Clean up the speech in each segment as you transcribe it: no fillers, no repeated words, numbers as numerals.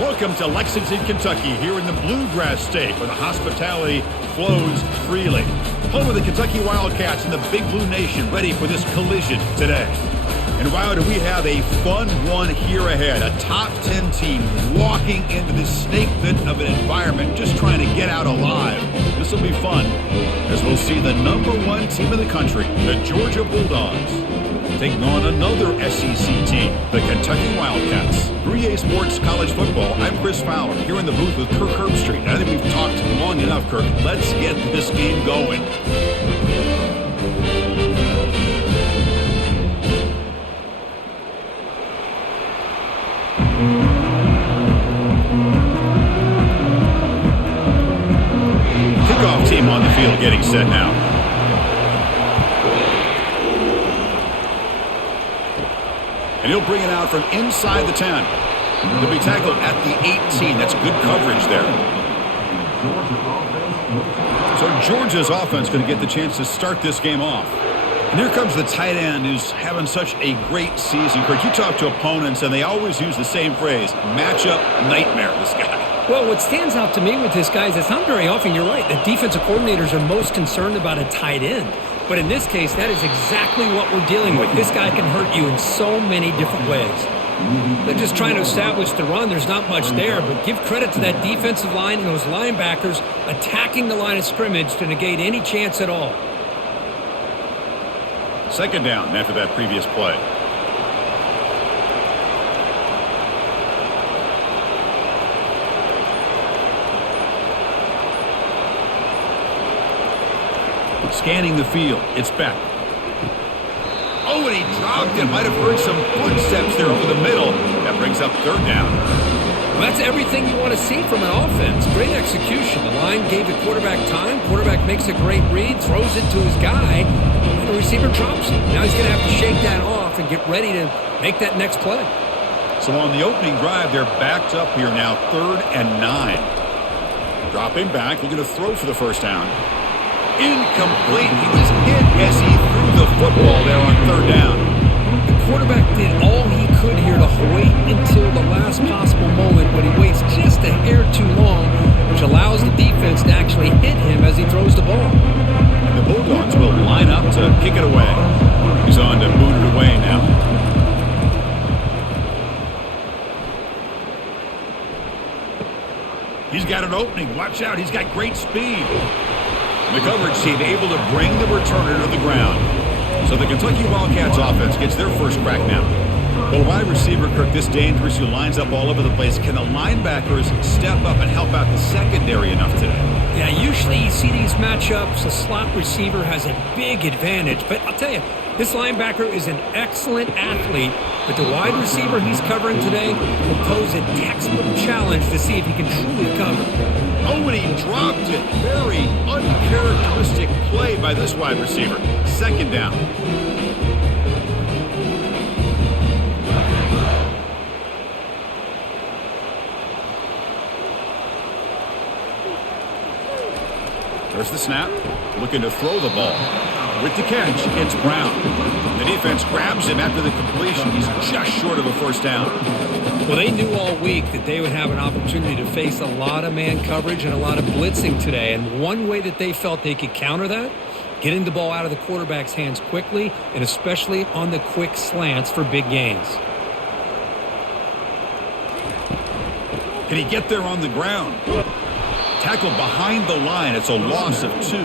Welcome to Lexington, Kentucky, here in the Bluegrass State, where the hospitality flows freely. Home of the Kentucky Wildcats and the Big Blue Nation, ready for this collision today. And wow, do we have a fun one here ahead. A top 10 team walking into this snake pit of an environment, just trying to get out alive. This will be fun, as we'll see the #1 team in the country, the Georgia Bulldogs, taking on another SEC team, the Kentucky Wildcats. 3A Sports College Football, I'm Chris Fowler, here in the booth with Kirk Herbstreit. I think we've talked long enough, Kirk. Let's get this game going. Kickoff team on the field getting set now. And he'll bring it out from inside the 10. He'll be tackled at the 18. That's good coverage there. So Georgia's offense going to get the chance to start this game off. And here comes the tight end who's having such a great season. Kirk, you talk to opponents, and they always use the same phrase, matchup nightmare, this guy. Well, what stands out to me with this guy is it's not very often, you're right, that defensive coordinators are most concerned about a tight end. But in this case, that is exactly what we're dealing with. This guy can hurt you in so many different ways. They're just trying to establish the run. There's not much there, but give credit to that defensive line and those linebackers attacking the line of scrimmage to negate any chance at all. Second down after that previous play. Scanning the field. It's Beck. Oh, and he dropped it. Might have heard some footsteps there over the middle. That brings up third down. Well, that's everything you want to see from an offense. Great execution. The line gave the quarterback time. Quarterback makes a great read, throws it to his guy, and the receiver drops it. Now he's going to have to shake that off and get ready to make that next play. So on the opening drive, they're backed up here now, 3rd and 9. Dropping back, looking to throw for the first down. Incomplete. He was hit as he threw the football there on 3rd down. The quarterback did all he could here to wait until the last possible moment, but he waits just a hair too long, which allows the defense to actually hit him as he throws the ball. And the Bulldogs will line up to kick it away. He's on to boot it away now. He's got an opening. Watch out. He's got great speed. The coverage team able to bring the returner to the ground. So the Kentucky Wildcats offense gets their first crack now. Well, wide receiver, Kirk, this dangerous, who lines up all over the place. Can the linebackers step up and help out the secondary enough today? Yeah, usually you see these matchups, a slot receiver has a big advantage. But I'll tell you, this linebacker is an excellent athlete, but the wide receiver he's covering today will pose a textbook challenge to see if he can truly cover. Oh, and he dropped it. Very uncharacteristic play by this wide receiver. Second down. There's the snap. Looking to throw the ball. With the catch, it's Brown. The defense grabs him after the completion. He's just short of a first down. Well, they knew all week that they would have an opportunity to face a lot of man coverage and a lot of blitzing today. And one way that they felt they could counter that, getting the ball out of the quarterback's hands quickly, and especially on the quick slants for big gains. Can he get there on the ground? Tackled behind the line. It's a loss of 2.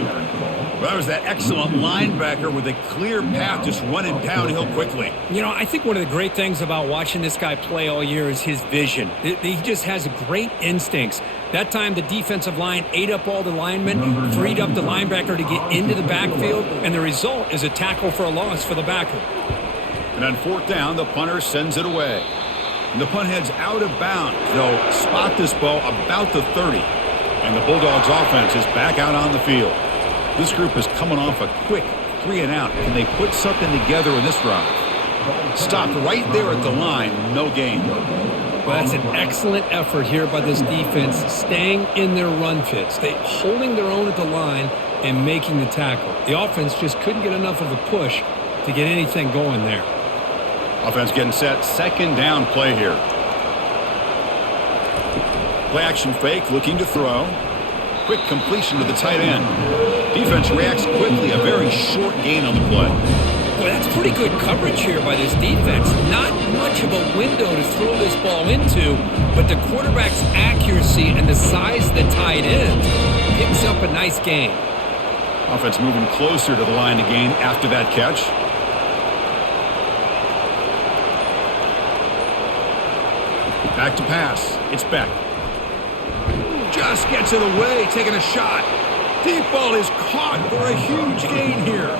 Well, that was that excellent linebacker with a clear path just running downhill quickly. You know, I think one of the great things about watching this guy play all year is his vision. He just has great instincts. That time, the defensive line ate up all the linemen, freed up the linebacker to get into the backfield, and the result is a tackle for a loss for the backer. And on 4th down, the punter sends it away. And the punt heads out of bounds. They'll spot this ball about the 30. And the Bulldogs offense is back out on the field. This group is coming off a quick 3 and out. Can they put something together in this drive? Stopped right there at the line. No gain. Well, that's an excellent effort here by this defense, staying in their run fits. They holding their own at the line and making the tackle. The offense just couldn't get enough of a push to get anything going there. Offense getting set. Second down play here. Play action fake, looking to throw. Quick completion to the tight end. Defense reacts quickly, a very short gain on the play. Well, that's pretty good coverage here by this defense. Not much of a window to throw this ball into, but the quarterback's accuracy and the size of the tight end picks up a nice gain. Offense moving closer to the line to gain after that catch. Back to pass. It's Beck. Just gets it away, taking a shot. Deep ball is caught for a huge gain here.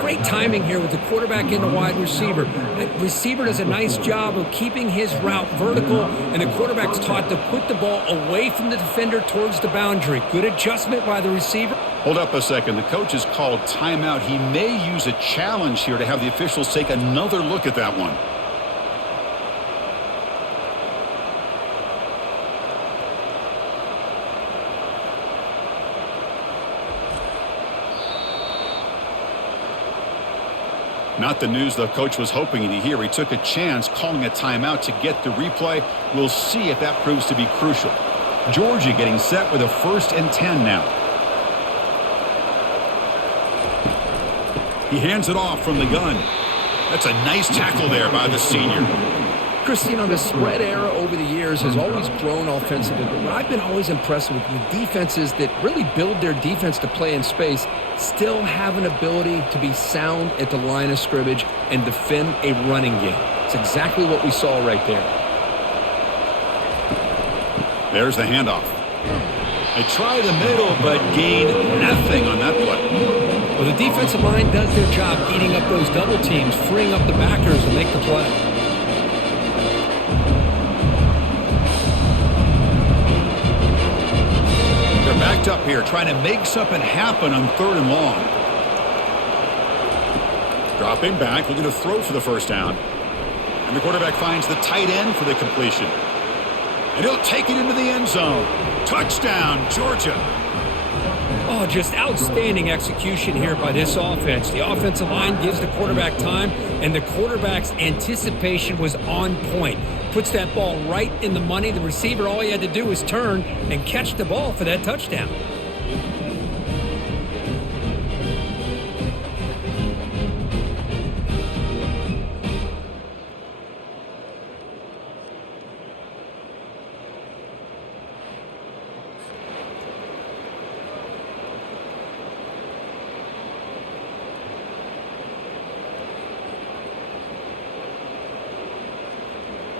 Great timing here with the quarterback in the wide receiver. The receiver does a nice job of keeping his route vertical, and the quarterback's taught to put the ball away from the defender towards the boundary. Good adjustment by the receiver. Hold up a second. The coach has called timeout. He may use a challenge here to have the officials take another look at that one. Not the news the coach was hoping to hear. He took a chance calling a timeout to get the replay. We'll see if that proves to be crucial. Georgia getting set with a 1st and 10 now. He hands it off from the gun. That's a nice tackle there by the senior. Chris, the spread era over the years has always grown offensively, but what I've been always impressed with defenses that really build their defense to play in space still have an ability to be sound at the line of scrimmage and defend a running game. It's exactly what we saw right there. There's the handoff. They try the middle, but gain nothing on that play. Well, the defensive line does their job eating up those double teams, freeing up the backers to make the play. Backed up here, trying to make something happen on 3rd and long. Dropping back, looking to throw for the 1st down. And the quarterback finds the tight end for the completion. And he'll take it into the end zone. Touchdown, Georgia. Oh, just outstanding execution here by this offense. The offensive line gives the quarterback time, and the quarterback's anticipation was on point. Puts that ball right in the money. The receiver, all he had to do was turn and catch the ball for that touchdown.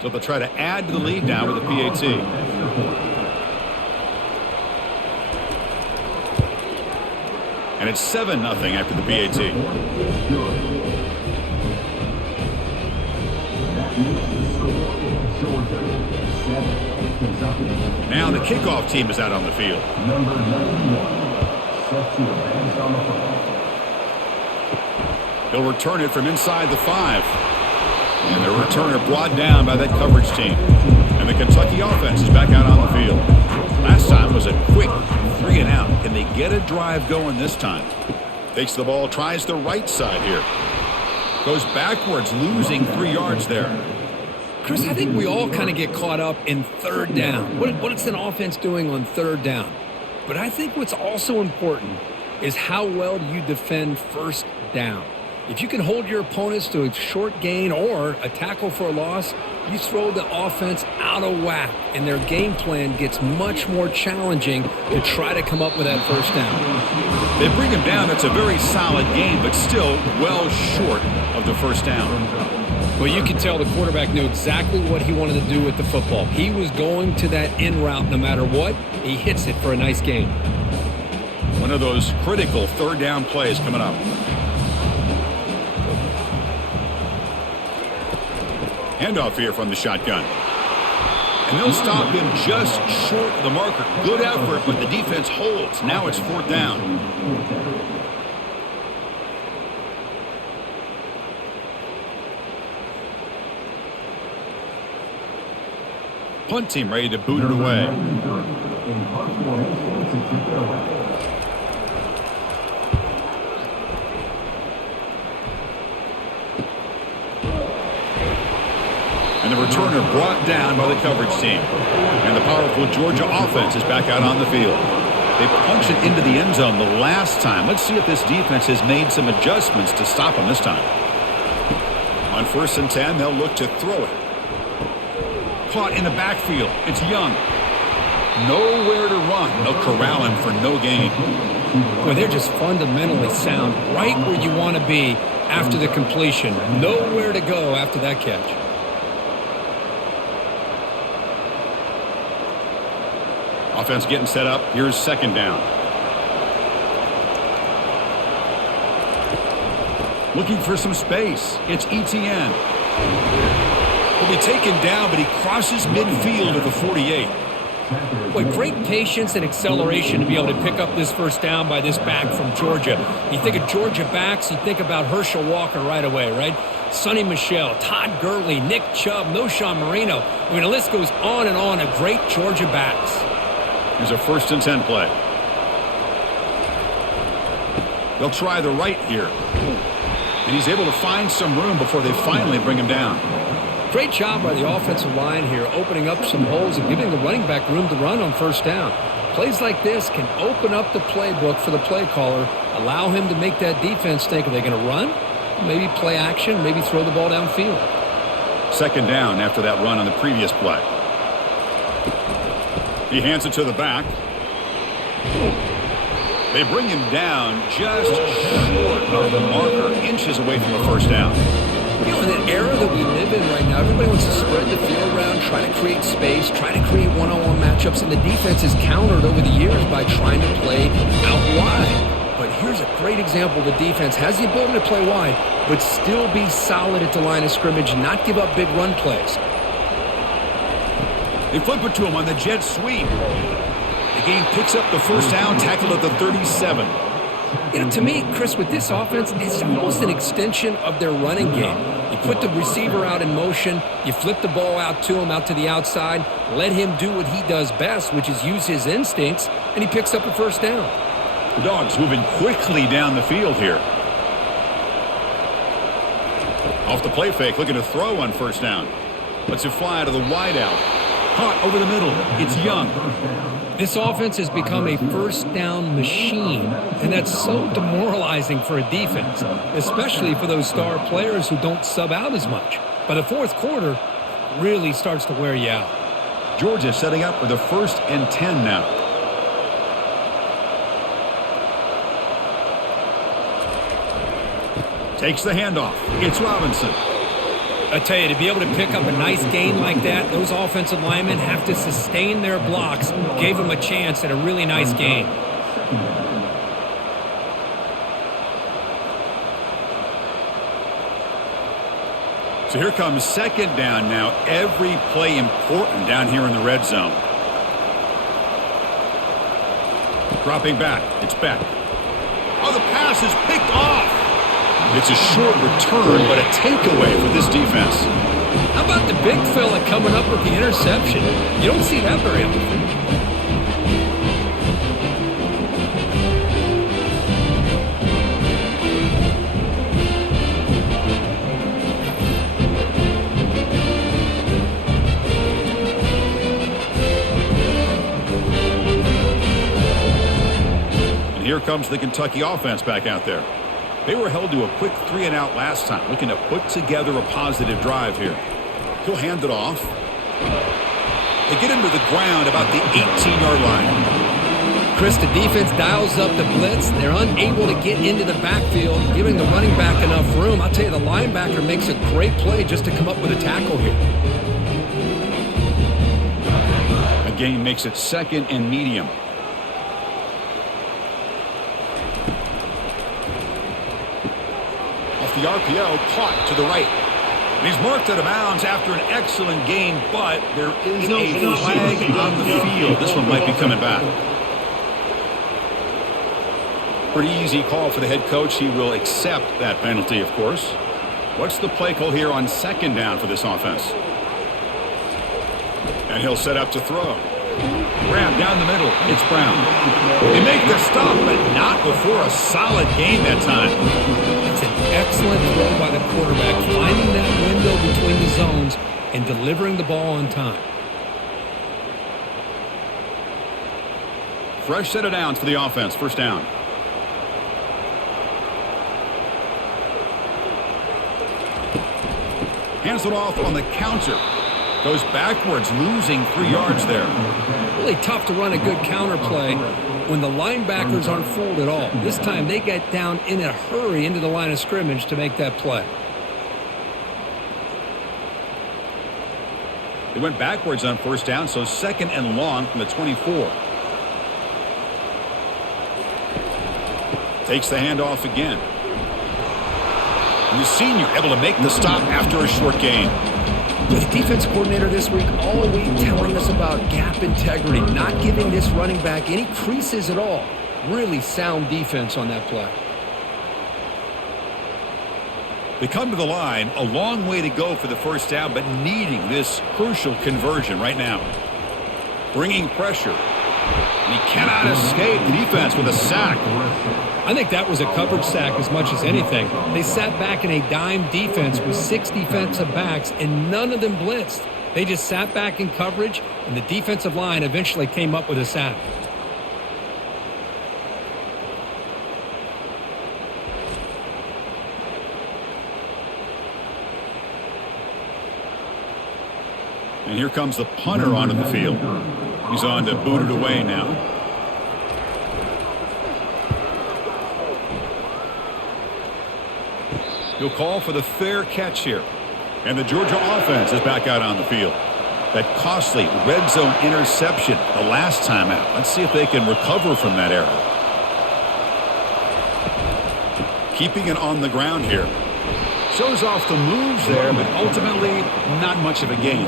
So they'll try to add to the lead now with the PAT. And it's 7-0 after the PAT. Now the kickoff team is out on the field. Number 91, set to advance on the field. He'll return it from inside the 5. And the returner brought down by that coverage team. And the Kentucky offense is back out on the field. Last time was a quick 3 and out. Can they get a drive going this time? Takes the ball, tries the right side here. Goes backwards, losing 3 yards there. Chris, I think we all kind of get caught up in 3rd down. What's an offense doing on 3rd down? But I think what's also important is how well do you defend 1st down. If you can hold your opponents to a short gain or a tackle for a loss, you throw the offense out of whack, and their game plan gets much more challenging to try to come up with that 1st down. They bring him down. That's a very solid game, but still well short of the 1st down. Well, you can tell the quarterback knew exactly what he wanted to do with the football. He was going to that in route no matter what. He hits it for a nice gain. One of those critical 3rd down plays coming up. Handoff here from the shotgun. And they'll stop him just short of the marker. Good effort, but the defense holds. Now it's 4th down. Punt team ready to boot it away. And the returner brought down by the coverage team. And the powerful Georgia offense is back out on the field. They punched it into the end zone the last time. Let's see if this defense has made some adjustments to stop them this time. On 1st and 10, they'll look to throw it. Caught in the backfield. It's Young. Nowhere to run. They'll corral him for no gain. Well, they're just fundamentally sound right where you want to be after the completion. Nowhere to go after that catch. Offense getting set up. Here's 2nd down. Looking for some space. It's ETN. Will be taken down, but he crosses midfield at the 48. Boy, great patience and acceleration to be able to pick up this 1st down by this back from Georgia. You think of Georgia backs, you think about Herschel Walker right away, right? Sonny Michel, Todd Gurley, Nick Chubb, Noshawn Marino. I mean, the list goes on and on of great Georgia backs. Here's a 1st and 10 play. They'll try the right here. And he's able to find some room before they finally bring him down. Great job by the offensive line here, opening up some holes and giving the running back room to run on 1st down. Plays like this can open up the playbook for the play caller, allow him to make that defense think, are they going to run? Maybe play action, maybe throw the ball downfield. 2nd down after that run on the previous play. He hands it to the back. They bring him down just short of the marker, inches away from a 1st down. You know, in the era that we live in right now, everybody wants to spread the field around, try to create space, try to create one-on-one matchups, and the defense is countered over the years by trying to play out wide. But here's a great example. The defense has the ability to play wide, but still be solid at the line of scrimmage, not give up big run plays. They flip it to him on the jet sweep. The game picks up the 1st down, tackled at the 37. You know, to me, Chris, with this offense, it's almost an extension of their running game. You put the receiver out in motion, you flip the ball out to him, out to the outside, let him do what he does best, which is use his instincts, and he picks up a 1st down. The Dogs moving quickly down the field here. Off the play fake, looking to throw on 1st down. Lets it fly to the wideout. Caught over the middle. It's Young. This offense has become a 1st down machine, and that's so demoralizing for a defense, especially for those star players who don't sub out as much. By the 4th quarter, really starts to wear you out. Georgia setting up for the 1st and 10 now. Takes the handoff. It's Robinson. I tell you, to be able to pick up a nice gain like that, those offensive linemen have to sustain their blocks. Gave them a chance at a really nice gain. So here comes 2nd down now. Every play important down here in the red zone. Dropping back. It's Beck. Oh, the pass is picked off. It's a short return, but a takeaway for this defense. How about the big fella coming up with the interception? You don't see that very often. And here comes the Kentucky offense back out there. They were held to a quick 3-and-out last time, looking to put together a positive drive here. He'll hand it off. They get him to the ground about the 18-yard line. Chris, the defense dials up the blitz. They're unable to get into the backfield, giving the running back enough room. I'll tell you, the linebacker makes a great play just to come up with a tackle here. The game makes it 2nd and medium. The RPO caught to the right. And he's marked out of bounds after an excellent game, but there is a flag on the field. This one might be coming back. Pretty easy call for the head coach. He will accept that penalty, of course. What's the play call here on 2nd down for this offense? And he'll set up to throw. Grab down the middle. It's Brown. They make the stop, but not before a solid gain that time. It's an excellent throw by the quarterback, finding that window between the zones and delivering the ball on time. Fresh set of downs for the offense. First down. Hands it off on the counter. Goes backwards, losing 3 yards there. Really tough to run a good counter play when the linebackers aren't fooled at all. This time they get down in a hurry into the line of scrimmage to make that play. They went backwards on first down, so 2nd and long from the 24. Takes the handoff again. And the senior able to make the stop after a short gain. With the defense coordinator this week all week telling us about gap integrity, not giving this running back any creases at all. Really sound defense on that play. They come to the line, a long way to go for the first down, but needing this crucial conversion right now. Bringing pressure. And he cannot escape the defense with a sack. I think that was a coverage sack as much as anything. They sat back in a dime defense with 6 defensive backs, and none of them blitzed. They just sat back in coverage, and the defensive line eventually came up with a sack. And here comes the punter onto the field. He's on to boot it away now. He'll call for the fair catch here. And the Georgia offense is back out on the field. That costly red zone interception the last time out. Let's see if they can recover from that error. Keeping it on the ground here. Shows off the moves there, but ultimately not much of a gain.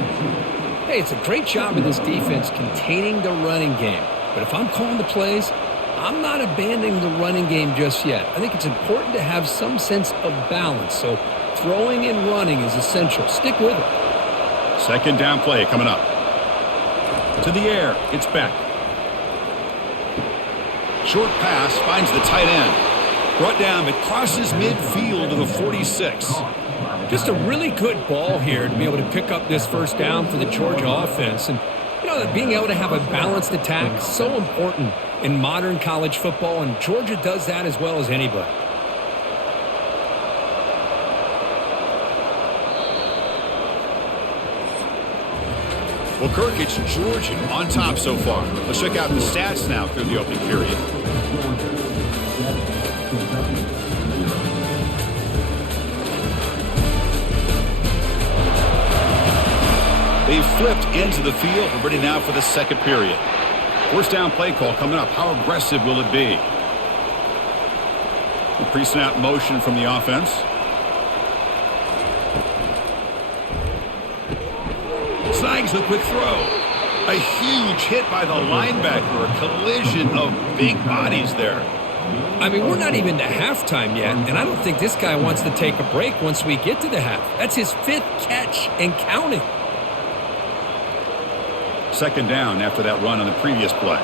Hey, it's a great job of this defense containing the running game. But if I'm calling the plays, I'm not abandoning the running game just yet. I think it's important to have some sense of balance. So throwing and running is essential. Stick with it. 2nd down play coming up. To the air. It's back. Short pass finds the tight end. Brought down, but crosses midfield to the 46. Just a really good ball here to be able to pick up this first down for the Georgia offense. And, you know, being able to have a balanced attack is so important in modern college football, and Georgia does that as well as anybody. Well, Kirk, it's Georgia on top so far. Let's check out the stats now through the opening period. They've flipped into the field. We're ready now for the 2nd period. First down play call coming up. How aggressive will it be? The pre-snap motion from the offense. Snags the quick throw. A huge hit by the linebacker. A collision of big bodies there. I mean, we're not even to halftime yet, and I don't think this guy wants to take a break once we get to the half. That's his 5th catch and counting. 2nd down after that run on the previous play.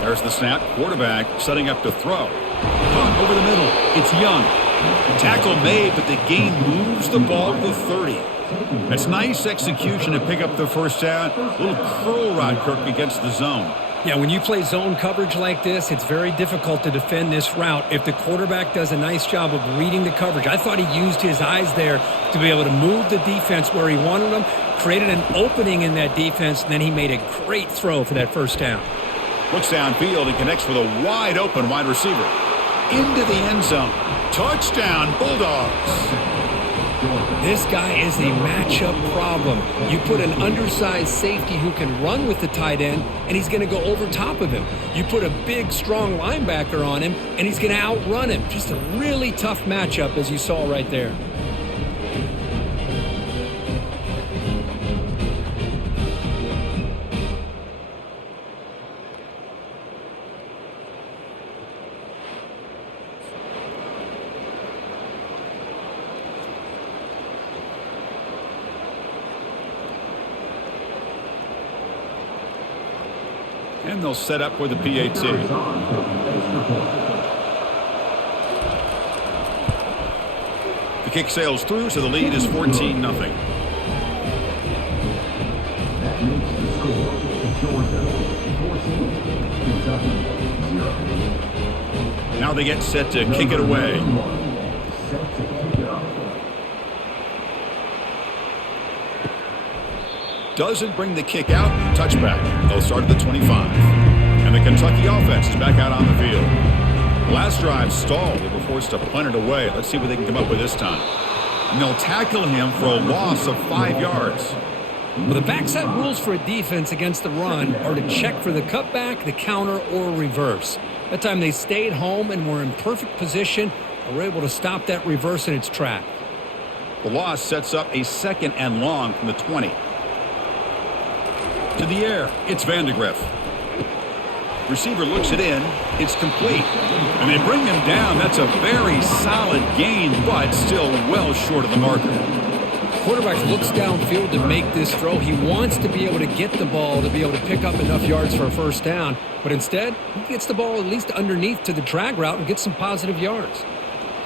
There's the snap. Quarterback setting up to throw. Caught over the middle. It's Young. Tackle made, but the gain moves the ball to the 30. That's nice execution to pick up the first down. A little curl rod, Kirk, against the zone. Yeah, when you play zone coverage like this, it's very difficult to defend this route if the quarterback does a nice job of reading the coverage. I thought he used his eyes there to be able to move the defense where he wanted them, created an opening in that defense, and then he made a great throw for that first down. Looks downfield and connects with a wide open wide receiver. Into the end zone. Touchdown, Bulldogs. This guy is a matchup problem. You put an undersized safety who can run with the tight end, and he's going to go over top of him. You put a big, strong linebacker on him, and he's going to outrun him. Just a really tough matchup, as you saw right there. And they'll set up for the PAT. kick sails through, so the lead is 14-0. That makes the score Georgia 14, Kentucky 0. Now they get set to kick it away. Set to kick it off. Doesn't bring the kick out. Touchback. They'll start at the 25. And the Kentucky offense is back out on the field. Last drive stalled. They were forced to punt it away. Let's see what they can come up with this time. And they'll tackle him for a loss of 5 yards. Well, the backside rules for a defense against the run are to check for the cutback, the counter, or reverse. That time they stayed home and were in perfect position and were able to stop that reverse in its track. The loss sets up a 2nd and long from the 20. To the air, it's Vandegrift. Receiver looks it in. It's complete. And they bring him down. That's a very solid gain, but still well short of the marker. Quarterback looks downfield to make this throw. He wants to be able to get the ball to be able to pick up enough yards for a first down. But instead, he gets the ball at least underneath to the drag route and gets some positive yards.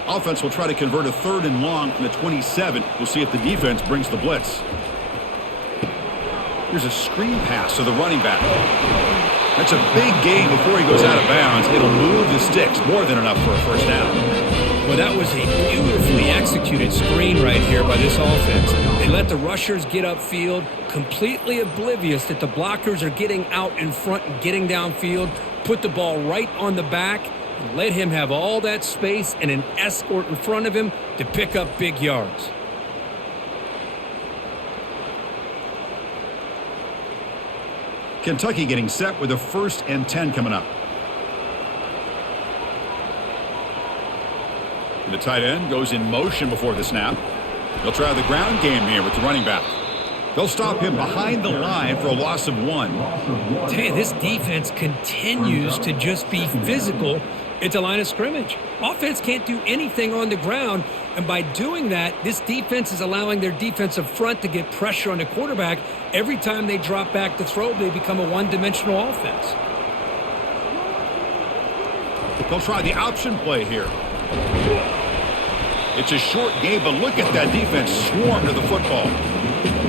Offense will try to convert a 3rd and long from the 27. We'll see if the defense brings the blitz. Here's a screen pass to the running back. That's a big gain before he goes out of bounds. It'll move the sticks, more than enough for a first down. Well, that was a beautifully executed screen right here by this offense. They let the rushers get upfield, completely oblivious that the blockers are getting out in front and getting downfield, put the ball right on the back, and let him have all that space and an escort in front of him to pick up big yards. Kentucky getting set with a 1st and 10 coming up. And the tight end goes in motion before the snap. They'll try the ground game here with the running back. They'll stop him behind the line for a loss of 1. Hey, this defense continues to just be physical at the line of scrimmage. Offense can't do anything on the ground, and by doing that, this defense is allowing their defensive front to get pressure on the quarterback. Every time they drop back to throw, they become a one-dimensional offense. They'll try the option play here. It's a short game, but look at that defense swarm to the football.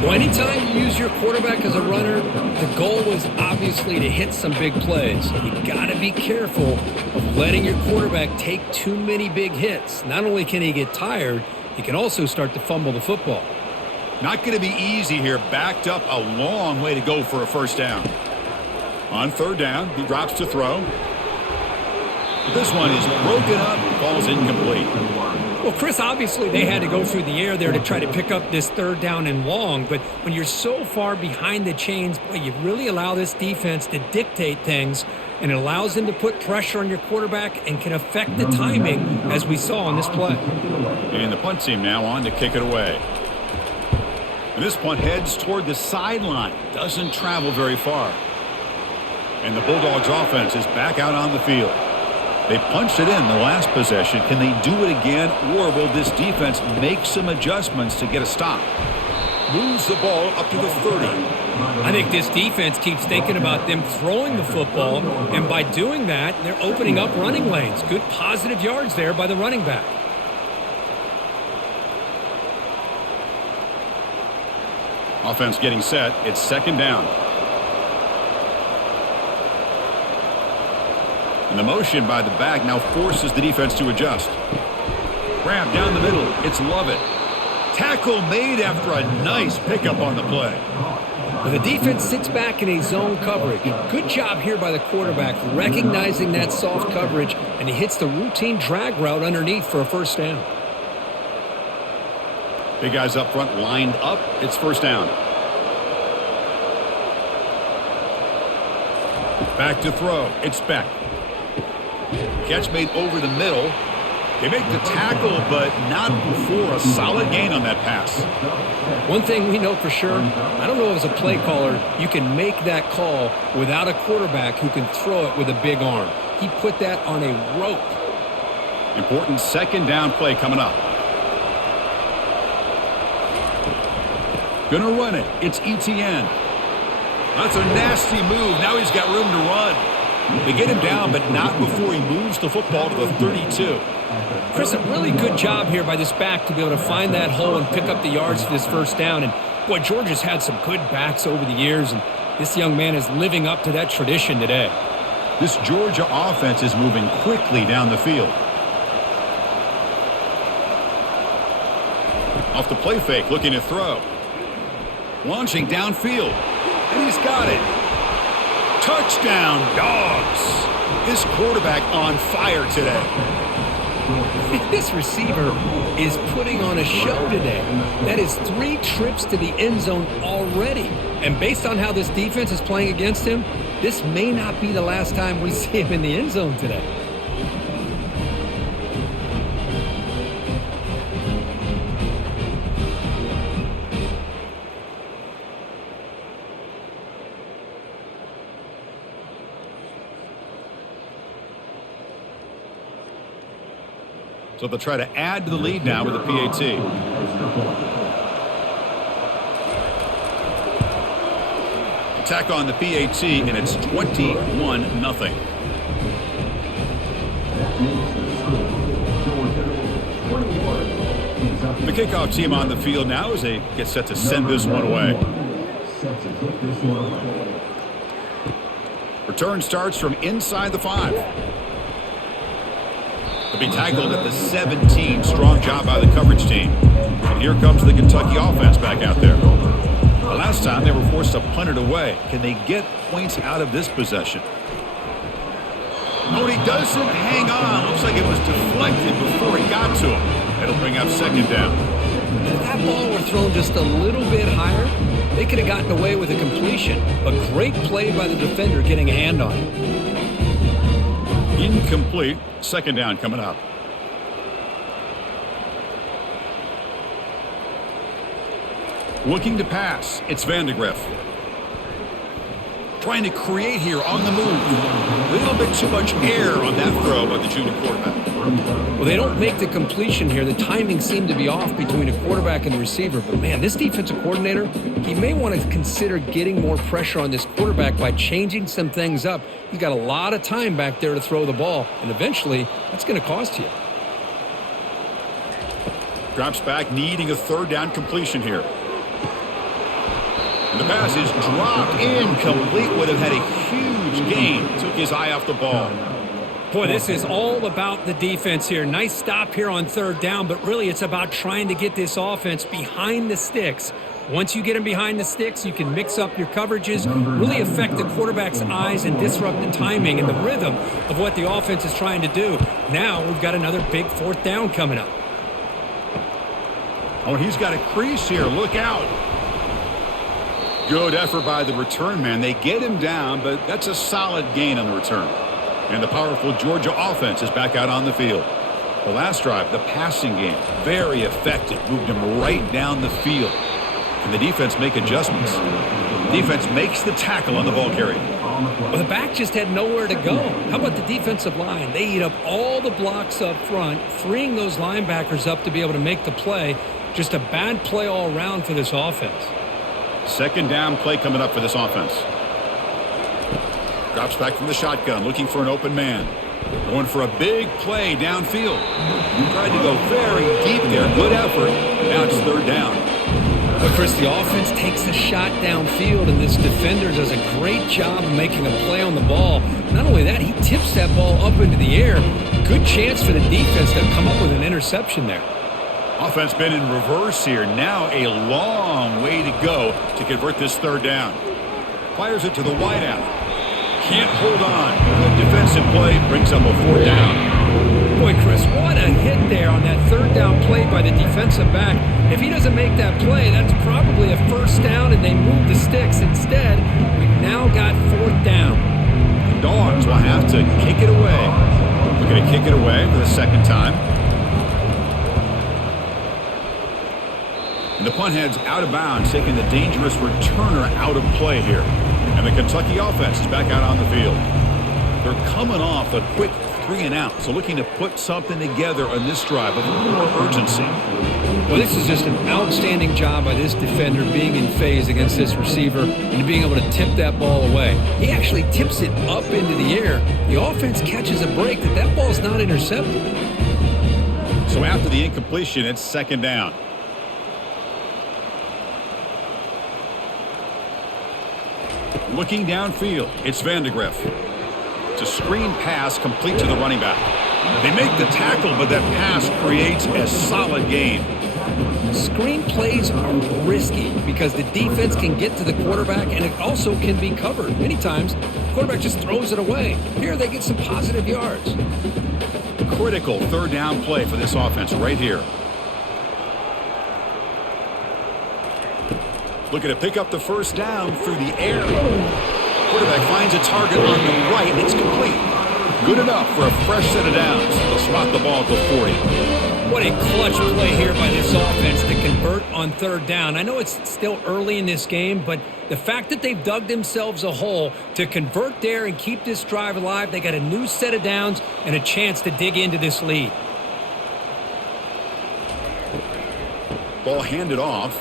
Well, anytime you use your quarterback as a runner, the goal was obviously to hit some big plays. You got to be careful of letting your quarterback take too many big hits. Not only can he get tired, he can also start to fumble the football. Not going to be easy here. Backed up a long way to go for a first down. On 3rd down, he drops to throw. But this one is broken up, falls incomplete. Well, Chris, obviously they had to go through the air there to try to pick up this 3rd down and long, but when you're so far behind the chains, boy, you really allow this defense to dictate things, and it allows them to put pressure on your quarterback and can affect the timing, as we saw on this play. And the punt team now on to kick it away. And this punt heads toward the sideline. Doesn't travel very far. And the Bulldogs offense is back out on the field. They punched it in the last possession. Can they do it again, or will this defense make some adjustments to get a stop? Moves the ball up to the 30. I think this defense keeps thinking about them throwing the football, and by doing that, they're opening up running lanes. Good positive yards there by the running back. Offense getting set. It's 2nd down. And the motion by the back now forces the defense to adjust. Grab down the middle. It's Lovett. Tackle made after a nice pickup on the play. Well, the defense sits back in a zone coverage. Good job here by the quarterback recognizing that soft coverage, and he hits the routine drag route underneath for a first down. Big guys up front lined up. It's first down. Back to throw. It's Beck. Catch made over the middle. They make the tackle, but not before a solid gain on that pass. One thing we know for sure, I don't know as a play caller, you can make that call without a quarterback who can throw it with a big arm. He put that on a rope. Important 2nd down play coming up. Gonna run it. It's ETN. That's a nasty move. Now he's got room to run. They get him down, but not before he moves the football to the 32. Chris, a really good job here by this back to be able to find that hole and pick up the yards for this first down. And, boy, Georgia's had some good backs over the years, and this young man is living up to that tradition today. This Georgia offense is moving quickly down the field. Off the play fake, looking to throw. Launching downfield, and he's got it. Touchdown, Dogs. This quarterback on fire today. This receiver is putting on a show today. That is 3 trips to the end zone already. And based on how this defense is playing against him, this may not be the last time we see him in the end zone today. So they'll try to add to the lead now with the PAT. Attack on the PAT, and it's 21-0. The kickoff team on the field now as they get set to send this one away. Return starts from inside the 5. They'll be tackled at the 17. Strong job by the coverage team. And here comes the Kentucky offense back out there. The last time they were forced to punt it away. Can they get points out of this possession? Oh, he doesn't hang on. Looks like it was deflected before he got to him. It'll bring up second down. If that ball were thrown just a little bit higher, they could have gotten away with a completion. A great play by the defender getting a hand on it. Incomplete. Second down coming up. Looking to pass. It's Vandegrift. Trying to create here on the move. A little bit too much air on that throw by the junior quarterback. Well, they don't make the completion here. The timing seemed to be off between a quarterback and the receiver. But, man, this defensive coordinator, he may want to consider getting more pressure on this quarterback by changing some things up. He's got a lot of time back there to throw the ball, and eventually that's going to cost you. Drops back, needing a third down completion here. And the pass is dropped incomplete. Would have had a huge gain. Took his eye off the ball. Boy, this is all about the defense here. Nice stop here on third down, but really it's about trying to get this offense behind the sticks. Once you get them behind the sticks, you can mix up your coverages, really affect the quarterback's eyes and disrupt the timing and the rhythm of what the offense is trying to do. Now we've got another big fourth down coming up. Oh, he's got a crease here. Look out. Good effort by the return man. They get him down, but that's a solid gain on the return. And the powerful Georgia offense is back out on the field. The last drive, the passing game, very effective. Moved him right down the field. Can the defense make adjustments? Defense makes the tackle on the ball carrier. Well, the back just had nowhere to go. How about the defensive line? They eat up all the blocks up front, freeing those linebackers up to be able to make the play. Just a bad play all around for this offense. Second down play coming up for this offense. Drops back from the shotgun, looking for an open man. Going for a big play downfield. Tried to go very deep there. Good effort. Now it's third down. But Chris, the offense takes a shot downfield, and this defender does a great job of making a play on the ball. Not only that, he tips that ball up into the air. Good chance for the defense to come up with an interception there. Offense been in reverse here. Now a long way to go to convert this third down. Fires it to the wideout. Can't hold on. Good defensive play brings up a fourth down. Boy, Chris, what a hit there on that third down play by the defensive back. If he doesn't make that play, that's probably a first down, and they move the sticks. Instead, we've now got fourth down. The Dogs will have to kick it away. We're going to kick it away for the second time. And the punt heads out of bounds, taking the dangerous returner out of play here. And the Kentucky offense is back out on the field. They're coming off a quick 3-and-out, so looking to put something together on this drive with a little more urgency. Well, this is just an outstanding job by this defender being in phase against this receiver and being able to tip that ball away. He actually tips it up into the air. The offense catches a break that ball's not intercepted. So after the incompletion, it's second down. Looking downfield, it's Vandegrift. It's a screen pass complete to the running back. They make the tackle, but that pass creates a solid gain. Screen plays are risky because the defense can get to the quarterback and it also can be covered. Many times, the quarterback just throws it away. Here they get some positive yards. Critical third down play for this offense right here. Looking to pick up the first down through the air. Quarterback finds a target on the right. It's complete. Good enough for a fresh set of downs. They'll spot the ball at the 40. What a clutch play here by this offense to convert on third down. I know it's still early in this game, but the fact that they've dug themselves a hole to convert there and keep this drive alive, they got a new set of downs and a chance to dig into this lead. Ball handed off.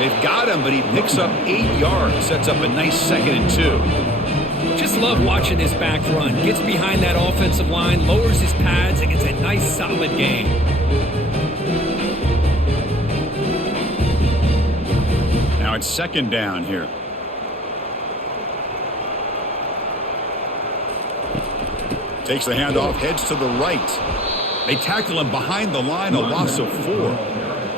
They've got him, but he picks up 8 yards. Sets up a nice 2nd and 2. Just love watching this back run. Gets behind that offensive line, lowers his pads, and gets a nice solid gain. Now it's second down here. Takes the handoff, heads to the right. They tackle him behind the line, a loss of 4.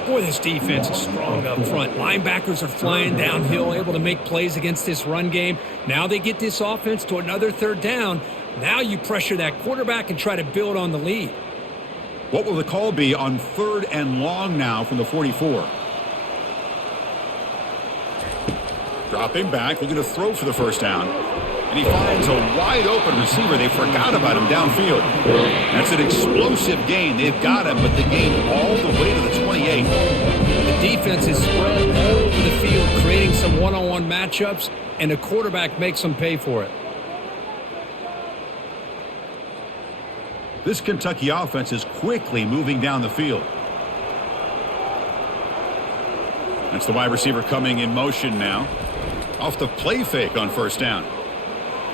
Boy, this defense is strong up front. Linebackers are flying downhill, able to make plays against this run game. Now they get this offense to another third down. Now you pressure that quarterback and try to build on the lead. What will the call be on third and long now from the 44? Dropping back, looking to throw for the first down. And he finds a wide open receiver. They forgot about him downfield. That's an explosive gain. They've got him, but the gain all the way to the 28. The defense is spread all over the field, creating some one-on-one matchups, and the quarterback makes them pay for it. This Kentucky offense is quickly moving down the field. That's the wide receiver coming in motion now. Off the play fake on first down.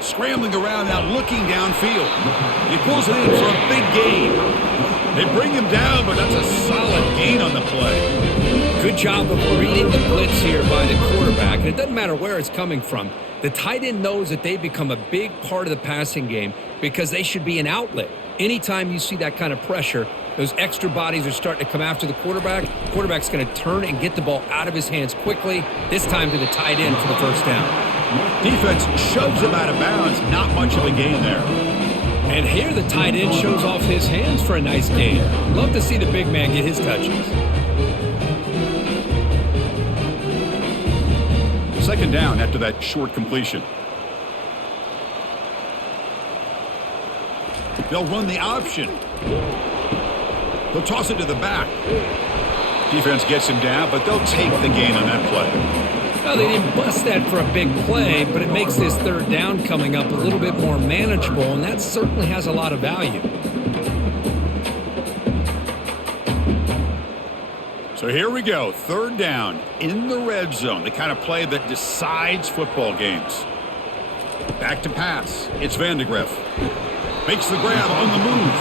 Scrambling around now, looking downfield. He pulls it in for a big gain. They bring him down, but that's a solid gain on the play. Good job of reading the blitz here by the quarterback. And it doesn't matter where it's coming from. The tight end knows that they become a big part of the passing game because they should be an outlet. Anytime you see that kind of pressure, those extra bodies are starting to come after the quarterback. Quarterback's going to turn and get the ball out of his hands quickly, this time to the tight end for the first down. Defense shoves him out of bounds. Not much of a gain there. And here the tight end shows off his hands for a nice gain. Love to see the big man get his touches. Second down after that short completion. They'll run the option. They'll toss it to the back. Defense gets him down, but they'll take the gain on that play. Well, they didn't bust that for a big play, but it makes this third down coming up a little bit more manageable, and that certainly has a lot of value. So here we go, third down in the red zone, the kind of play that decides football games. Back to pass. It's Vandegrift. Makes the grab on the move.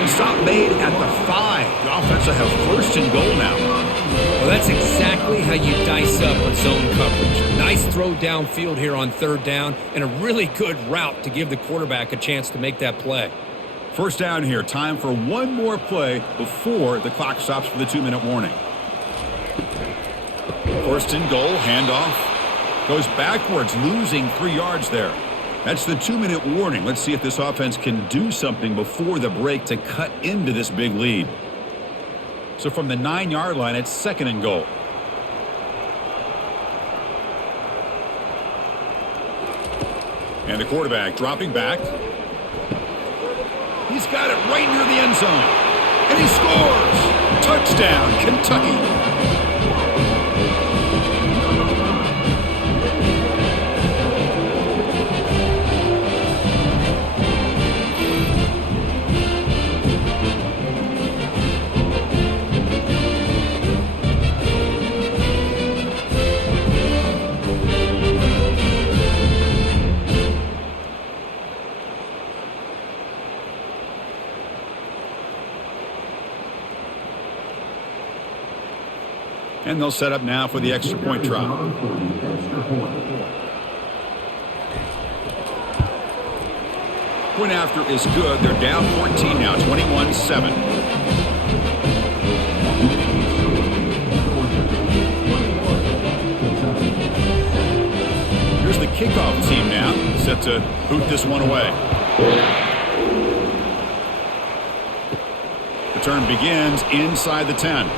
The stop made at the 5. The offense will have first and goal now. Well, that's exactly how you dice up a zone coverage. Nice throw downfield here on third down, and a really good route to give the quarterback a chance to make that play. First down here. Time for one more play before the clock stops for the 2-minute warning. First and goal, handoff. Goes backwards, losing 3 yards there. That's the 2-minute warning. Let's see if this offense can do something before the break to cut into this big lead. So from the 9-yard line, it's second and goal. And the quarterback dropping back. He's got it right near the end zone. And he scores! Touchdown, Kentucky! And they'll set up now for the extra point try. Point after is good. They're down 14 now, 21-7. Here's the kickoff team now, set to boot this one away. The turn begins inside the 10.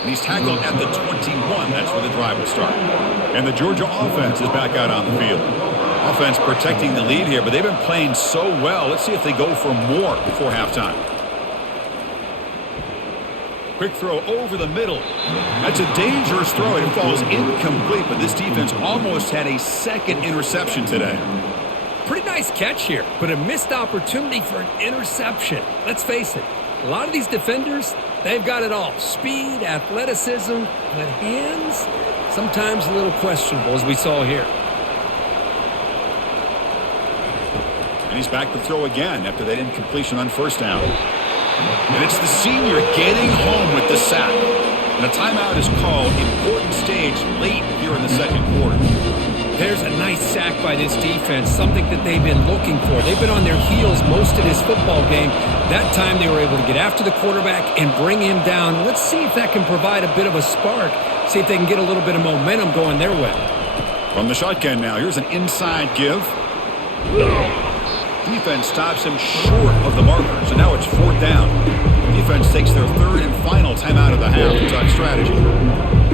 And he's tackled at the 21. That's where the drive will start. And the Georgia offense is back out on the field. Offense protecting the lead here, but they've been playing so well. Let's see if they go for more before halftime. Quick throw over the middle. That's a dangerous throw. It falls incomplete, but this defense almost had a second interception today. Pretty nice catch here, but a missed opportunity for an interception. Let's face it, a lot of these defenders, they've got it all. Speed, athleticism, but hands, sometimes a little questionable, as we saw here. And he's back to throw again after that incompletion on first down. And it's the senior getting home with the sack. And a timeout is called. Important stage late here in the second quarter. There's a nice sack by this defense, something that they've been looking for. They've been on their heels most of this football game. That time they were able to get after the quarterback and bring him down. Let's see if that can provide a bit of a spark. See if they can get a little bit of momentum going their way. From the shotgun now, here's an inside give. Defense stops him short of the marker, so now it's fourth down. Defense takes their third and final timeout of the half to talk strategy.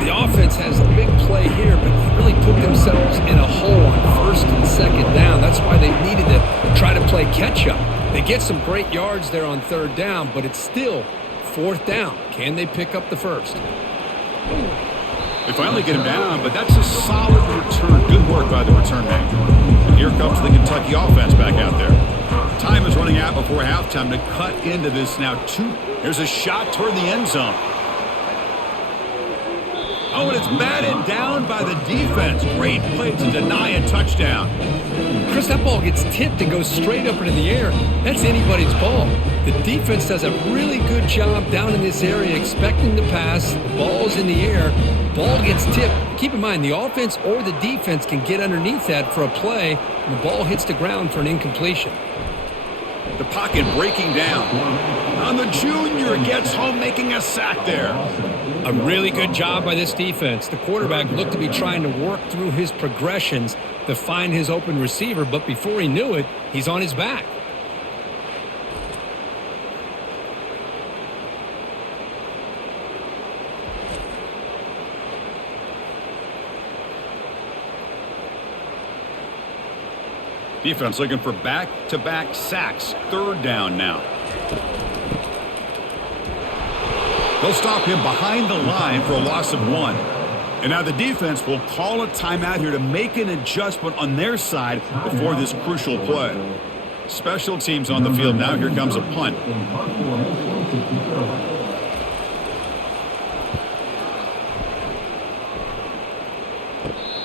The offense has a big play here, but they really put themselves in a hole on first and second down. That's why they needed to try to play catch-up. They get some great yards there on third down, but it's still fourth down. Can they pick up the first? They finally get him down, but that's a solid return. Good work by the return man. And here comes the Kentucky offense back out there. Time is running out before halftime to cut into this now. Here's a shot toward the end zone. Oh, and it's batted down by the defense. Great play to deny a touchdown. Chris, that ball gets tipped and goes straight up into the air. That's anybody's ball. The defense does a really good job down in this area expecting the pass. The ball's in the air. Ball gets tipped. Keep in mind, the offense or the defense can get underneath that for a play, and the ball hits the ground for an incompletion. The pocket breaking down. And the junior gets home making a sack there. A really good job by this defense. The quarterback looked to be trying to work through his progressions to find his open receiver, but before he knew it, he's on his back. Defense looking for back-to-back sacks. Third down now. They'll stop him behind the line for a loss of one. And now the defense will call a timeout here to make an adjustment on their side before this crucial play. Special teams on the field now. Here comes a punt.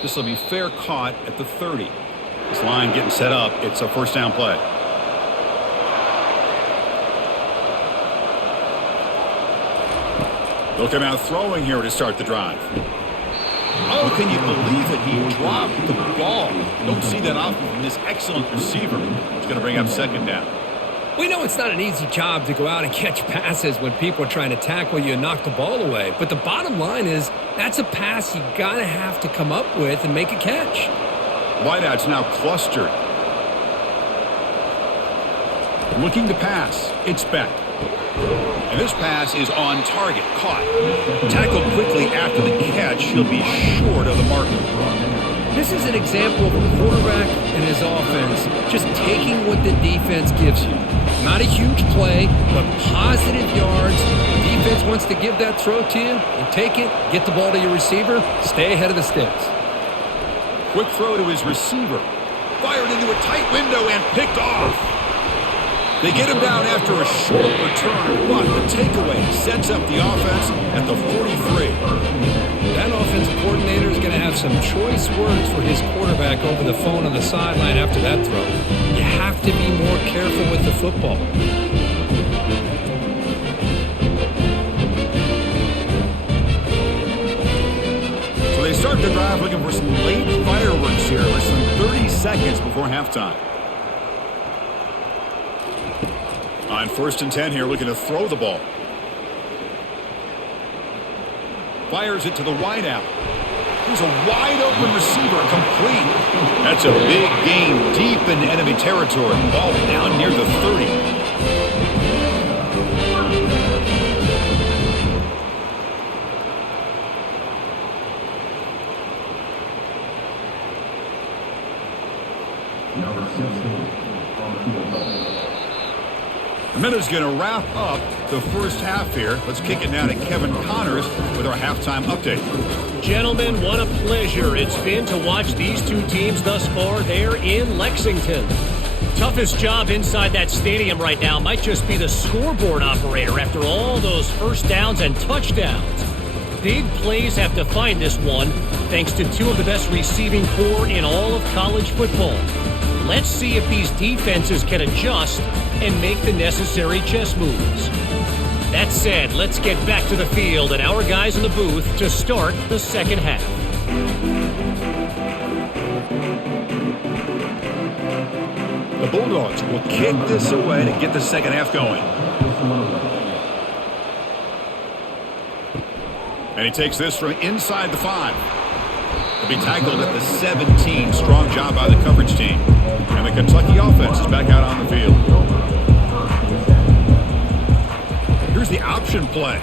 This will be fair caught at the 30. This line getting set up. It's a first down play. They'll come out throwing here to start the drive. Oh, can you believe it? He dropped the ball. Don't see that often from this excellent receiver. It's going to bring up second down. We know it's not an easy job to go out and catch passes when people are trying to tackle you and knock the ball away. But the bottom line is that's a pass you got to have to come up with and make a catch. Wideout's now clustered. Looking to pass. It's Beck. And this pass is on target. Caught. Tackled quickly after the catch. He'll be short of the marker. This is an example of a quarterback and his offense just taking what the defense gives you. Not a huge play, but positive yards. The defense wants to give that throw to you. You take it, get the ball to your receiver, stay ahead of the sticks. Quick throw to his receiver. Fired into a tight window and picked off. They get him down after a short return, but the takeaway sets up the offense at the 43. That offensive coordinator is going to have some choice words for his quarterback over the phone on the sideline after that throw. You have to be more careful with the football. Bulldogs looking for some late fireworks here, less than 30 seconds before halftime. On 1st and 10 here, looking to throw the ball. Fires it to the wideout. Here's a wide-open receiver, complete. That's a big gain deep in enemy territory. Ball down near the 30. Number 16 on the field. The minute's going to wrap up the first half here. Let's kick it now to Kevin Connors with our halftime update. Gentlemen, what a pleasure it's been to watch these two teams thus far there in Lexington. Toughest job inside that stadium right now might just be the scoreboard operator after all those first downs and touchdowns. Big plays have defined this one, thanks to two of the best receiving corps in all of college football. Let's see if these defenses can adjust and make the necessary chess moves. That said, let's get back to the field and our guys in the booth to start the second half. The Bulldogs will kick this away to get the second half going. And he takes this from inside the 5. He'll be tackled at the 17. Strong job by the coverage team. And the Kentucky offense is back out on the field. Here's the option play.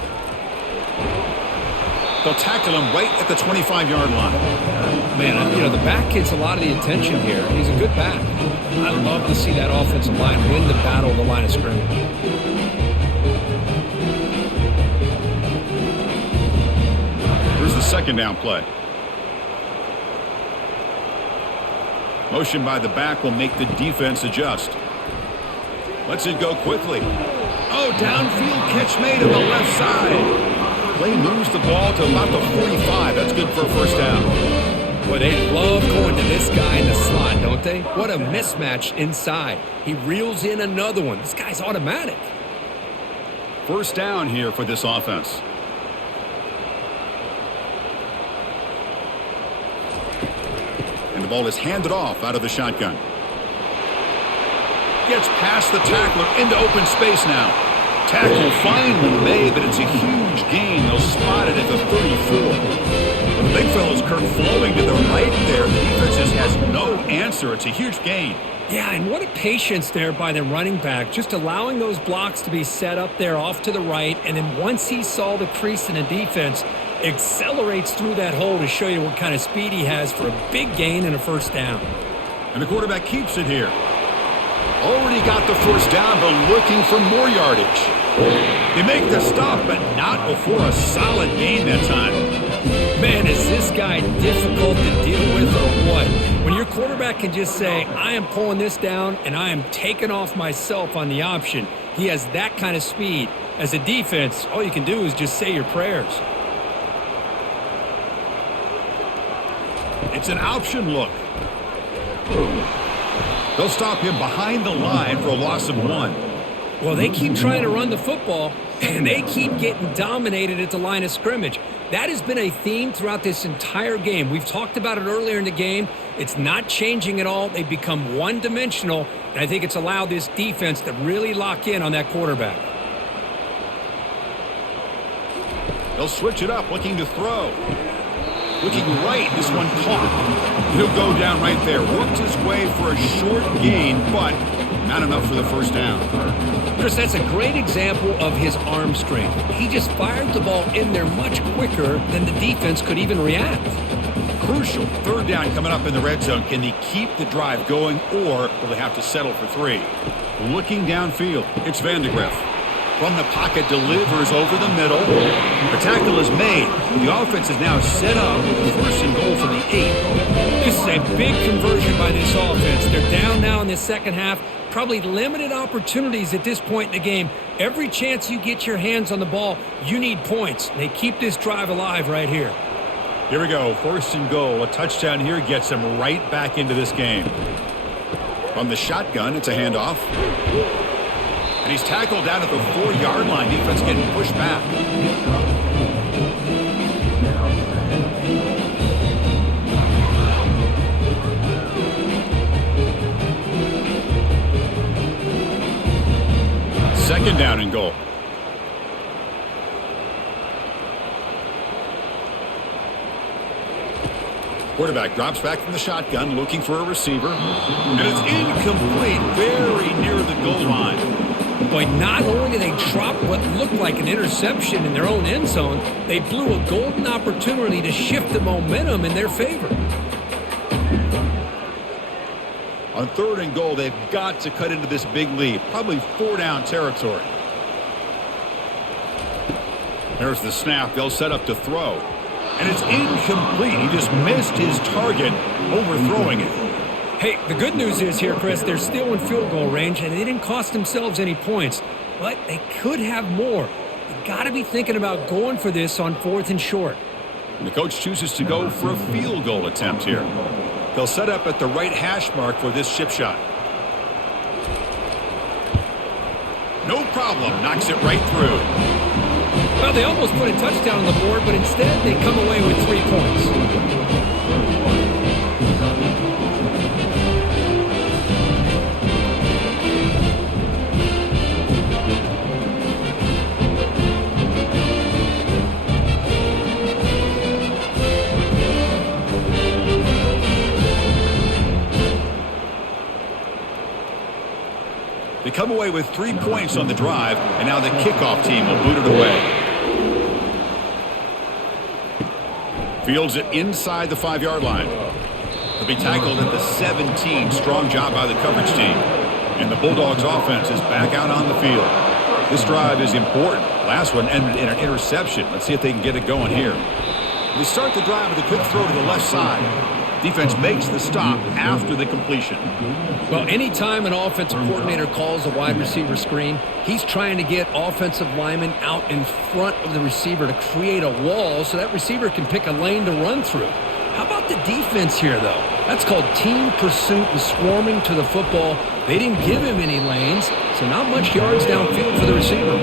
They'll tackle him right at the 25-yard line. Man, the back gets a lot of the attention here. He's a good back. I love to see that offensive line win the battle of the line of scrimmage. Here's the second down play. Motion by the back will make the defense adjust. Lets it go quickly. Oh, downfield catch made on the left side. Play moves the ball to about the 45. That's good for a first down. Boy, they love going to this guy in the slot, don't they? What a mismatch inside. He reels in another one. This guy's automatic. First down here for this offense. And the ball is handed off out of the shotgun. Gets past the tackler into open space now. Tackle finally made, but it's a huge gain. They'll spot it at the 34. The big fella's Kirk flowing to the right there. The defense just has no answer. It's a huge gain. Yeah, and what a patience there by the running back, just allowing those blocks to be set up there off to the right, and then once he saw the crease in the defense, accelerates through that hole to show you what kind of speed he has for a big gain and a first down. And the quarterback keeps it here. Already got the first down, but looking for more yardage. They make the stop, but not before a solid gain that time. Man, is this guy difficult to deal with or what? When your quarterback can just say, I am pulling this down and I am taking off myself on the option, he has that kind of speed. As a defense, all you can do is just say your prayers. It's an option look. They'll stop him behind the line for a loss of 1. Well, they keep trying to run the football, and they keep getting dominated at the line of scrimmage. That has been a theme throughout this entire game. We've talked about it earlier in the game. It's not changing at all. They've become one-dimensional, and I think it's allowed this defense to really lock in on that quarterback. They'll switch it up, looking to throw. Looking right, this one caught. He'll go down right there. Worked his way for a short gain, but not enough for the first down. Chris, that's a great example of his arm strength. He just fired the ball in there much quicker than the defense could even react. Crucial third down coming up in the red zone. Can they keep the drive going, or will they have to settle for 3? Looking downfield, it's Vandegrift. From the pocket, delivers over the middle. The tackle is made. The offense is now set up. First and goal from the 8. This is a big conversion by this offense. They're down now in the second half. Probably limited opportunities at this point in the game. Every chance you get your hands on the ball, you need points. They keep this drive alive right here. Here we go. First and goal. A touchdown here gets them right back into this game. From the shotgun, it's a handoff. And he's tackled down at the 4-yard line. Defense getting pushed back. Second down and goal. Quarterback drops back from the shotgun, looking for a receiver. And it's incomplete, very near the goal line. Boy, not only did they drop what looked like an interception in their own end zone, they blew a golden opportunity to shift the momentum in their favor. On third and goal, they've got to cut into this big lead. Probably 4-down territory. There's the snap. They'll set up to throw. And it's incomplete. He just missed his target, overthrowing it. Hey, the good news is here, Chris, they're still in field goal range, and they didn't cost themselves any points. But they could have more. You got to be thinking about going for this on 4th and short. And the coach chooses to go for a field goal attempt here. They'll set up at the right hash mark for this chip shot. No problem. Knocks it right through. Well, they almost put a touchdown on the board, but instead they come away with 3 points. They come away with 3 points on the drive, and now the kickoff team will boot it away. Fields it inside the 5-yard line. He'll be tackled at the 17. Strong job by the coverage team. And the Bulldogs offense is back out on the field. This drive is important. Last one ended in an interception. Let's see if they can get it going here. They start the drive with a quick throw to the left side. Defense makes the stop after the completion. Well, anytime an offensive coordinator calls a wide receiver screen, he's trying to get offensive linemen out in front of the receiver to create a wall so that receiver can pick a lane to run through. How about the defense here, though? That's called team pursuit and swarming to the football. They didn't give him any lanes, so not much yards downfield for the receiver.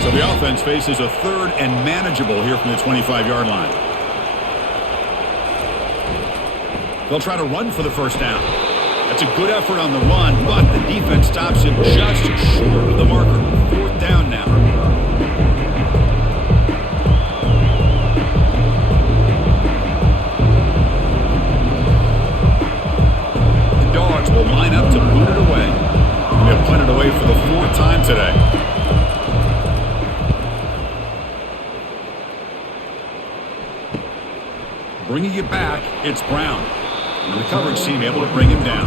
So the offense faces a third and manageable here from the 25-yard line. They'll try to run for the first down. That's a good effort on the run, but the defense stops him just short of the marker. 4th down now. The Dogs will line up to boot it away. They have punted away for the 4th time today. Bringing it back, it's Brown. And the coverage team able to bring him down.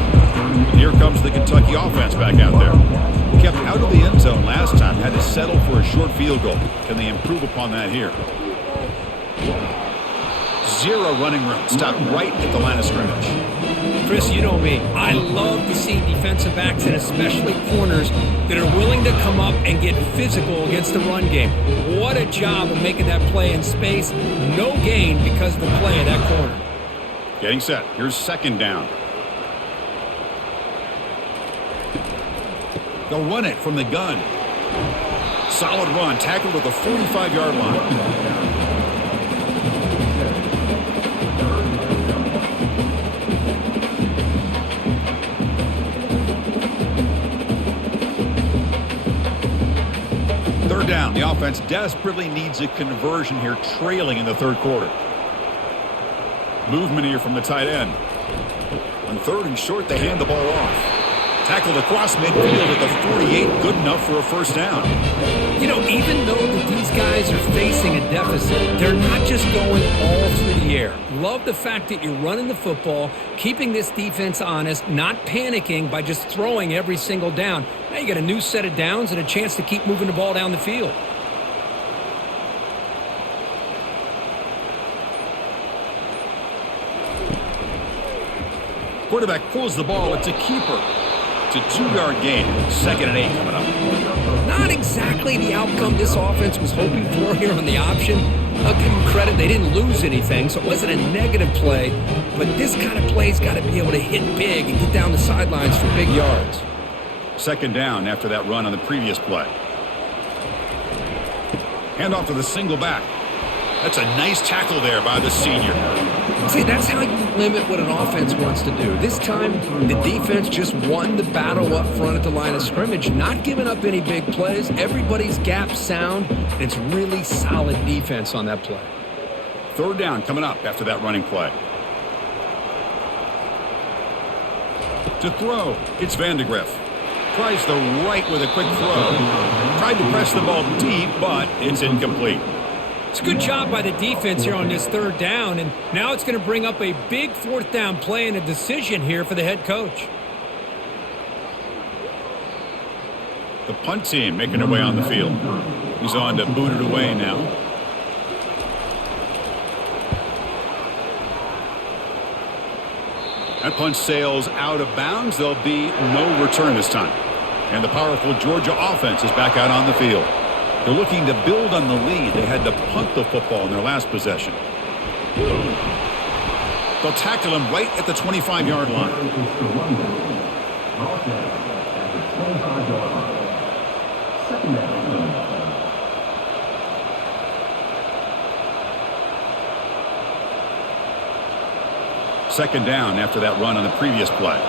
And here comes the Kentucky offense back out there. Kept out of the end zone last time, had to settle for a short field goal. Can they improve upon that here? 0 running room. Stopped right at the line of scrimmage. Chris, you know me. I love to see defensive backs and especially corners that are willing to come up and get physical against the run game. What a job of making that play in space. No gain because of the play of that corner. Getting set. Here's 2nd down. They'll run it from the gun. Solid run. Tackled at the 45-yard line. Down. The offense desperately needs a conversion here, trailing in the 3rd quarter. Movement here from the tight end. On 3rd and short, they hand the ball off. Tackled across midfield at the 48, good enough for a first down. You know, even though that these guys are facing a deficit, they're not just going all through the air. Love the fact that you're running the football, keeping this defense honest, not panicking by just throwing every single down. Now you got a new set of downs and a chance to keep moving the ball down the field. Quarterback pulls the ball. It's a keeper. It's a 2-yard gain. 2nd and 8 coming up. Not exactly the outcome this offense was hoping for here on the option. I'll give them credit. They didn't lose anything, so it wasn't a negative play. But this kind of play's got to be able to hit big and get down the sidelines for big yards. 2nd down after that run on the previous play. Hand off to the single back. That's a nice tackle there by the senior. See, that's how you limit what an offense wants to do. This time, the defense just won the battle up front at the line of scrimmage, not giving up any big plays. Everybody's gap sound. It's really solid defense on that play. Third down coming up after that running play. To throw, it's Vandegrift. Tries the right with a quick throw. Tried to press the ball deep, but it's incomplete. It's a good job by the defense here on this third down, and now it's going to bring up a big fourth down play and a decision here for the head coach. The punt team making their way on the field. He's on to boot it away now. That punt sails out of bounds. There'll be no return this time. And the powerful Georgia offense is back out on the field. They're looking to build on the lead. They had to punt the football in their last possession. They'll tackle him right at the 25-yard line. Second down after that run on the previous play.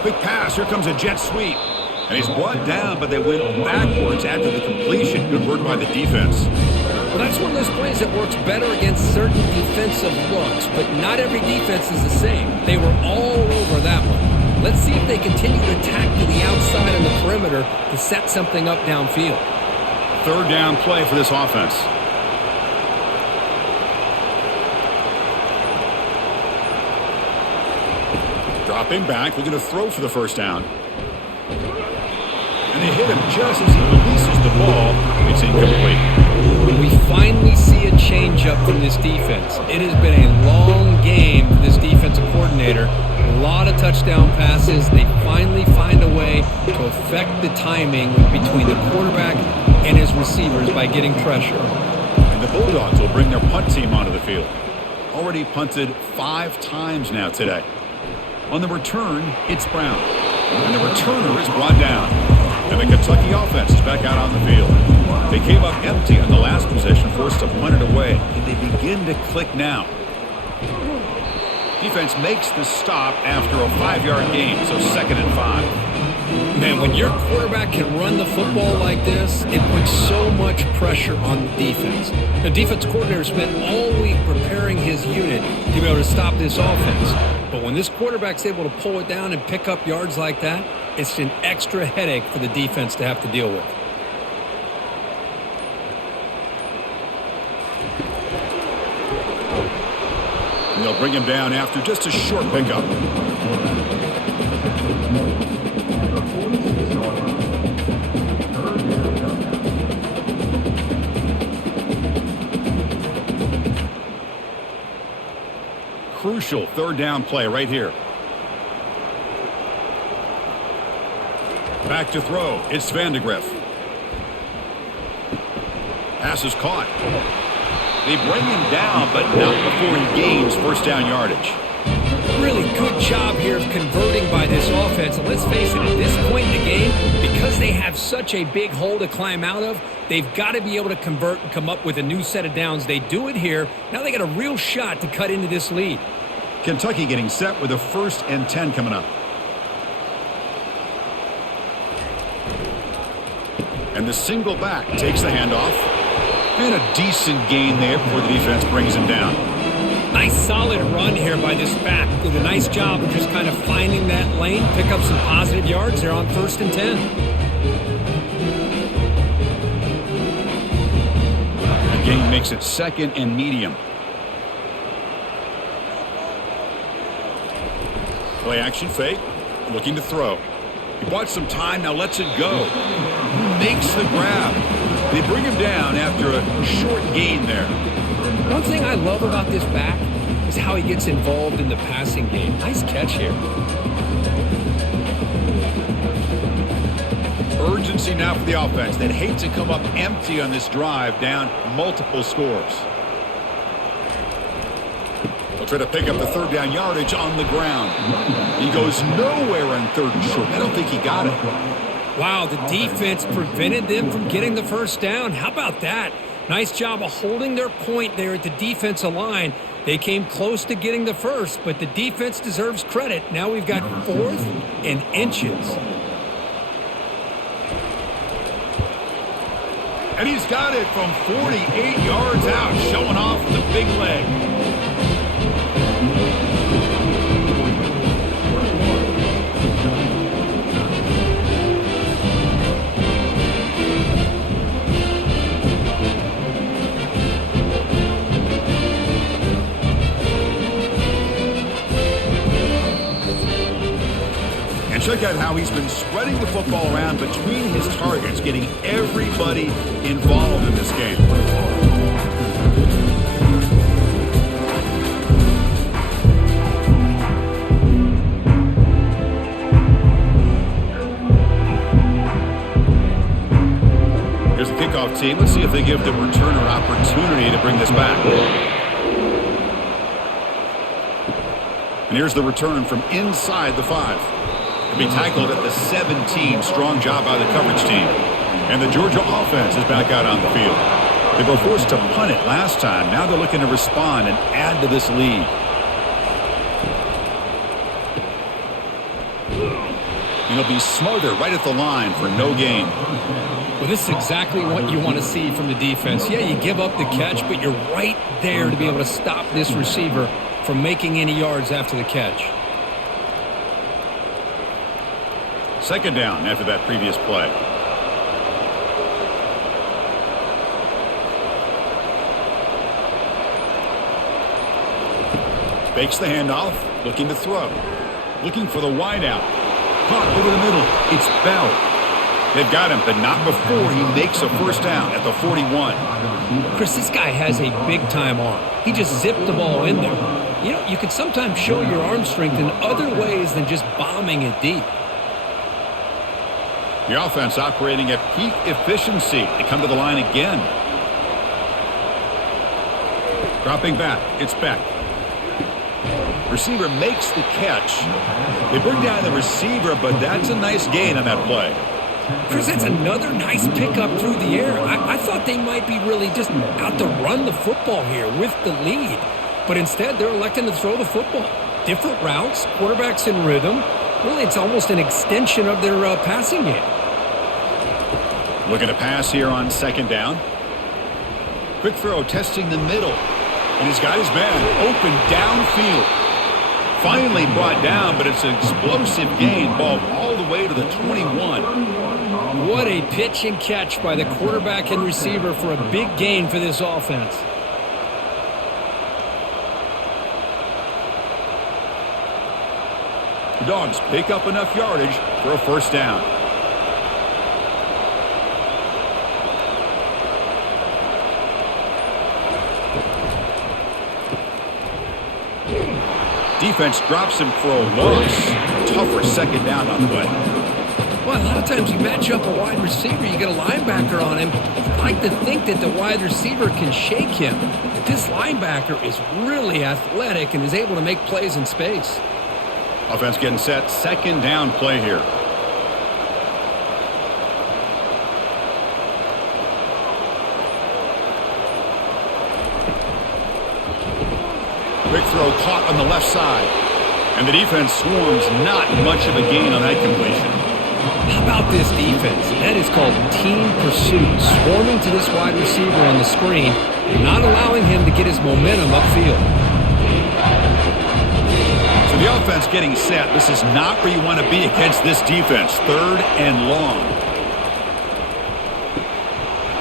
Quick pass. Here comes a jet sweep. And he's brought down, but they went backwards after the completion. Good work by the defense. Well, that's one of those plays that works better against certain defensive looks, but not every defense is the same. They were all over that one. Let's see if they continue to attack to the outside on the perimeter to set something up downfield. Third down play for this offense. Dropping back, looking to throw for the first down. And they hit him just as he releases the ball. It's incomplete. We finally see a change-up from this defense. It has been a long game for this defensive coordinator. A lot of touchdown passes. They finally find a way to affect the timing between the quarterback and his receivers by getting pressure. And the Bulldogs will bring their punt team onto the field. Already punted 5 times now today. On the return, it's Brown. And the returner is brought down. And the Kentucky offense is back out on the field. They came up empty on the last possession, forced to punt it away. And they begin to click now. Defense makes the stop after a 5-yard gain, so 2nd and 5. Man, when your quarterback can run the football like this, it puts so much pressure on the defense. The defense coordinator spent all week preparing his unit to be able to stop this offense. But when this quarterback's able to pull it down and pick up yards like that, it's an extra headache for the defense to have to deal with. And they'll bring him down after just a short pickup. Crucial third down play right here. Back to throw. It's Vandegrift. Pass is caught. They bring him down, but not before he gains first down yardage. Really good job here of converting by this offense. And let's face it, at this point in the game, because they have such a big hole to climb out of, they've got to be able to convert and come up with a new set of downs. They do it here. Now they got a real shot to cut into this lead. Kentucky getting set with a 1st and 10 coming up. And the single back takes the handoff. And a decent gain there before the defense brings him down. Nice solid run here by this back. Did a nice job of just kind of finding that lane, pick up some positive yards there on 1st and 10. The gain makes it 2nd and medium. Play action fake, looking to throw. He bought some time, now lets it go. Makes the grab. They bring him down after a short gain there. One thing I love about this back is how he gets involved in the passing game. Nice catch here. Urgency now for the offense. They'd hate to come up empty on this drive, down multiple scores. They'll Try to pick up the third down yardage on the ground. He goes nowhere on 3rd and short. I don't think he got it. Wow, the defense prevented them from getting the first down. How about that? Nice job of holding their point there at the defensive line. They came close to getting the first, but the defense deserves credit. Now we've got 4th and inches. And he's got it from 48 yards out, showing off the big leg. And check out how he's been spreading the football around between his targets, getting everybody involved in this game. Here's the kickoff team. Let's see if they give the returner opportunity to bring this back. And here's the return from inside the 5. To be tackled at the 17. Strong job by the coverage team. And the Georgia offense is back out on the field. They were forced to punt it last time. Now they're looking to respond and add to this lead. And he'll be smothered right at the line for no gain. Well, this is exactly what you want to see from the defense. Yeah, you give up the catch, but you're right there to be able to stop this receiver from making any yards after the catch. 2nd down after that previous play. Fakes the handoff, looking to throw. Looking for the wideout. Caught over the middle. It's Bell. They've got him, but not before he makes a first down at the 41. Chris, this guy has a big-time arm. He just zipped the ball in there. You know, you can sometimes show your arm strength in other ways than just bombing it deep. The offense operating at peak efficiency. They come to the line again. Dropping back. It's Beck. Receiver makes the catch. They bring down the receiver, but that's a nice gain on that play. Chris, that's another nice pickup through the air. I thought they might be really just out to run the football here with the lead. But instead, they're electing to throw the football. Different routes, quarterbacks in rhythm. Really, it's almost an extension of their passing game. Looking to pass here on 2nd down. Quick throw testing the middle. And he's got his man open downfield. Finally brought down, but it's an explosive gain. Ball all the way to the 21. What a pitch and catch by the quarterback and receiver for a big gain for this offense. The Dogs pick up enough yardage for a first down. Defense drops him for a loss. Tougher 2nd down on the way. Well, a lot of times you match up a wide receiver, you get a linebacker on him. You'd like to think that the wide receiver can shake him. But this linebacker is really athletic and is able to make plays in space. Offense getting set. 2nd down play here. Quick throw caught on the left side. And the defense swarms. Not much of a gain on that completion. How about this defense? That is called team pursuit. Swarming to this wide receiver on the screen, not allowing him to get his momentum upfield. So the offense getting set. This is not where you want to be against this defense. 3rd and long.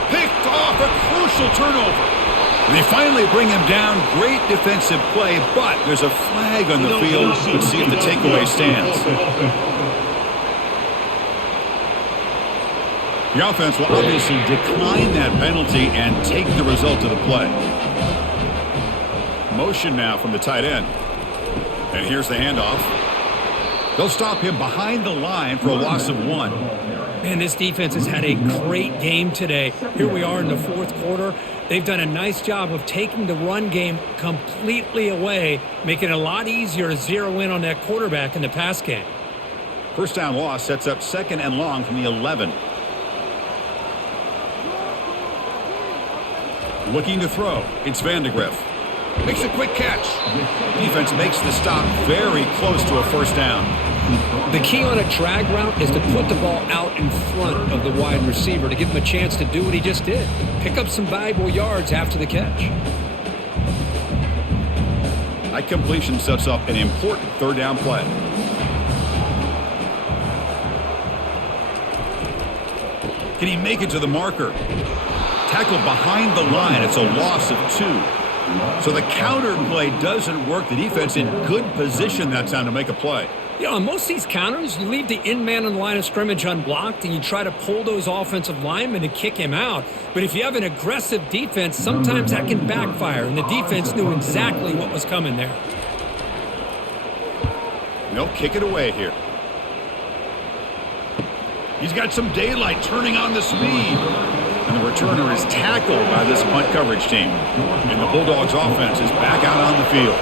Picked off, a crucial turnover. They finally bring him down. Great defensive play, but there's a flag on the field. Let's see if the takeaway stands. The offense will obviously decline that penalty and take the result of the play. Motion now from the tight end. And here's the handoff. They'll stop him behind the line for a loss of 1. Man, this defense has had a great game today. Here we are in the fourth quarter. They've done a nice job of taking the run game completely away, making it a lot easier to zero in on that quarterback in the pass game. First down loss sets up 2nd and long from the 11. Looking to throw. It's Vandegrift. Makes a quick catch. Defense makes the stop very close to a first down. The key on a drag route is to put the ball out in front of the wide receiver to give him a chance to do what he just did. Pick up some valuable yards after the catch. That completion sets up an important third down play. Can he make it to the marker? Tackled behind the line. It's a loss of 2. So the counter play doesn't work. The defense in good position that time to make a play. You know, on most of these counters, you leave the in-man on the line of scrimmage unblocked and you try to pull those offensive linemen and kick him out. But if you have an aggressive defense, sometimes that can backfire, and the defense knew exactly what was coming there. They'll kick it away here. He's got some daylight turning on the speed. And the returner is tackled by this punt coverage team. And the Bulldogs offense is back out on the field.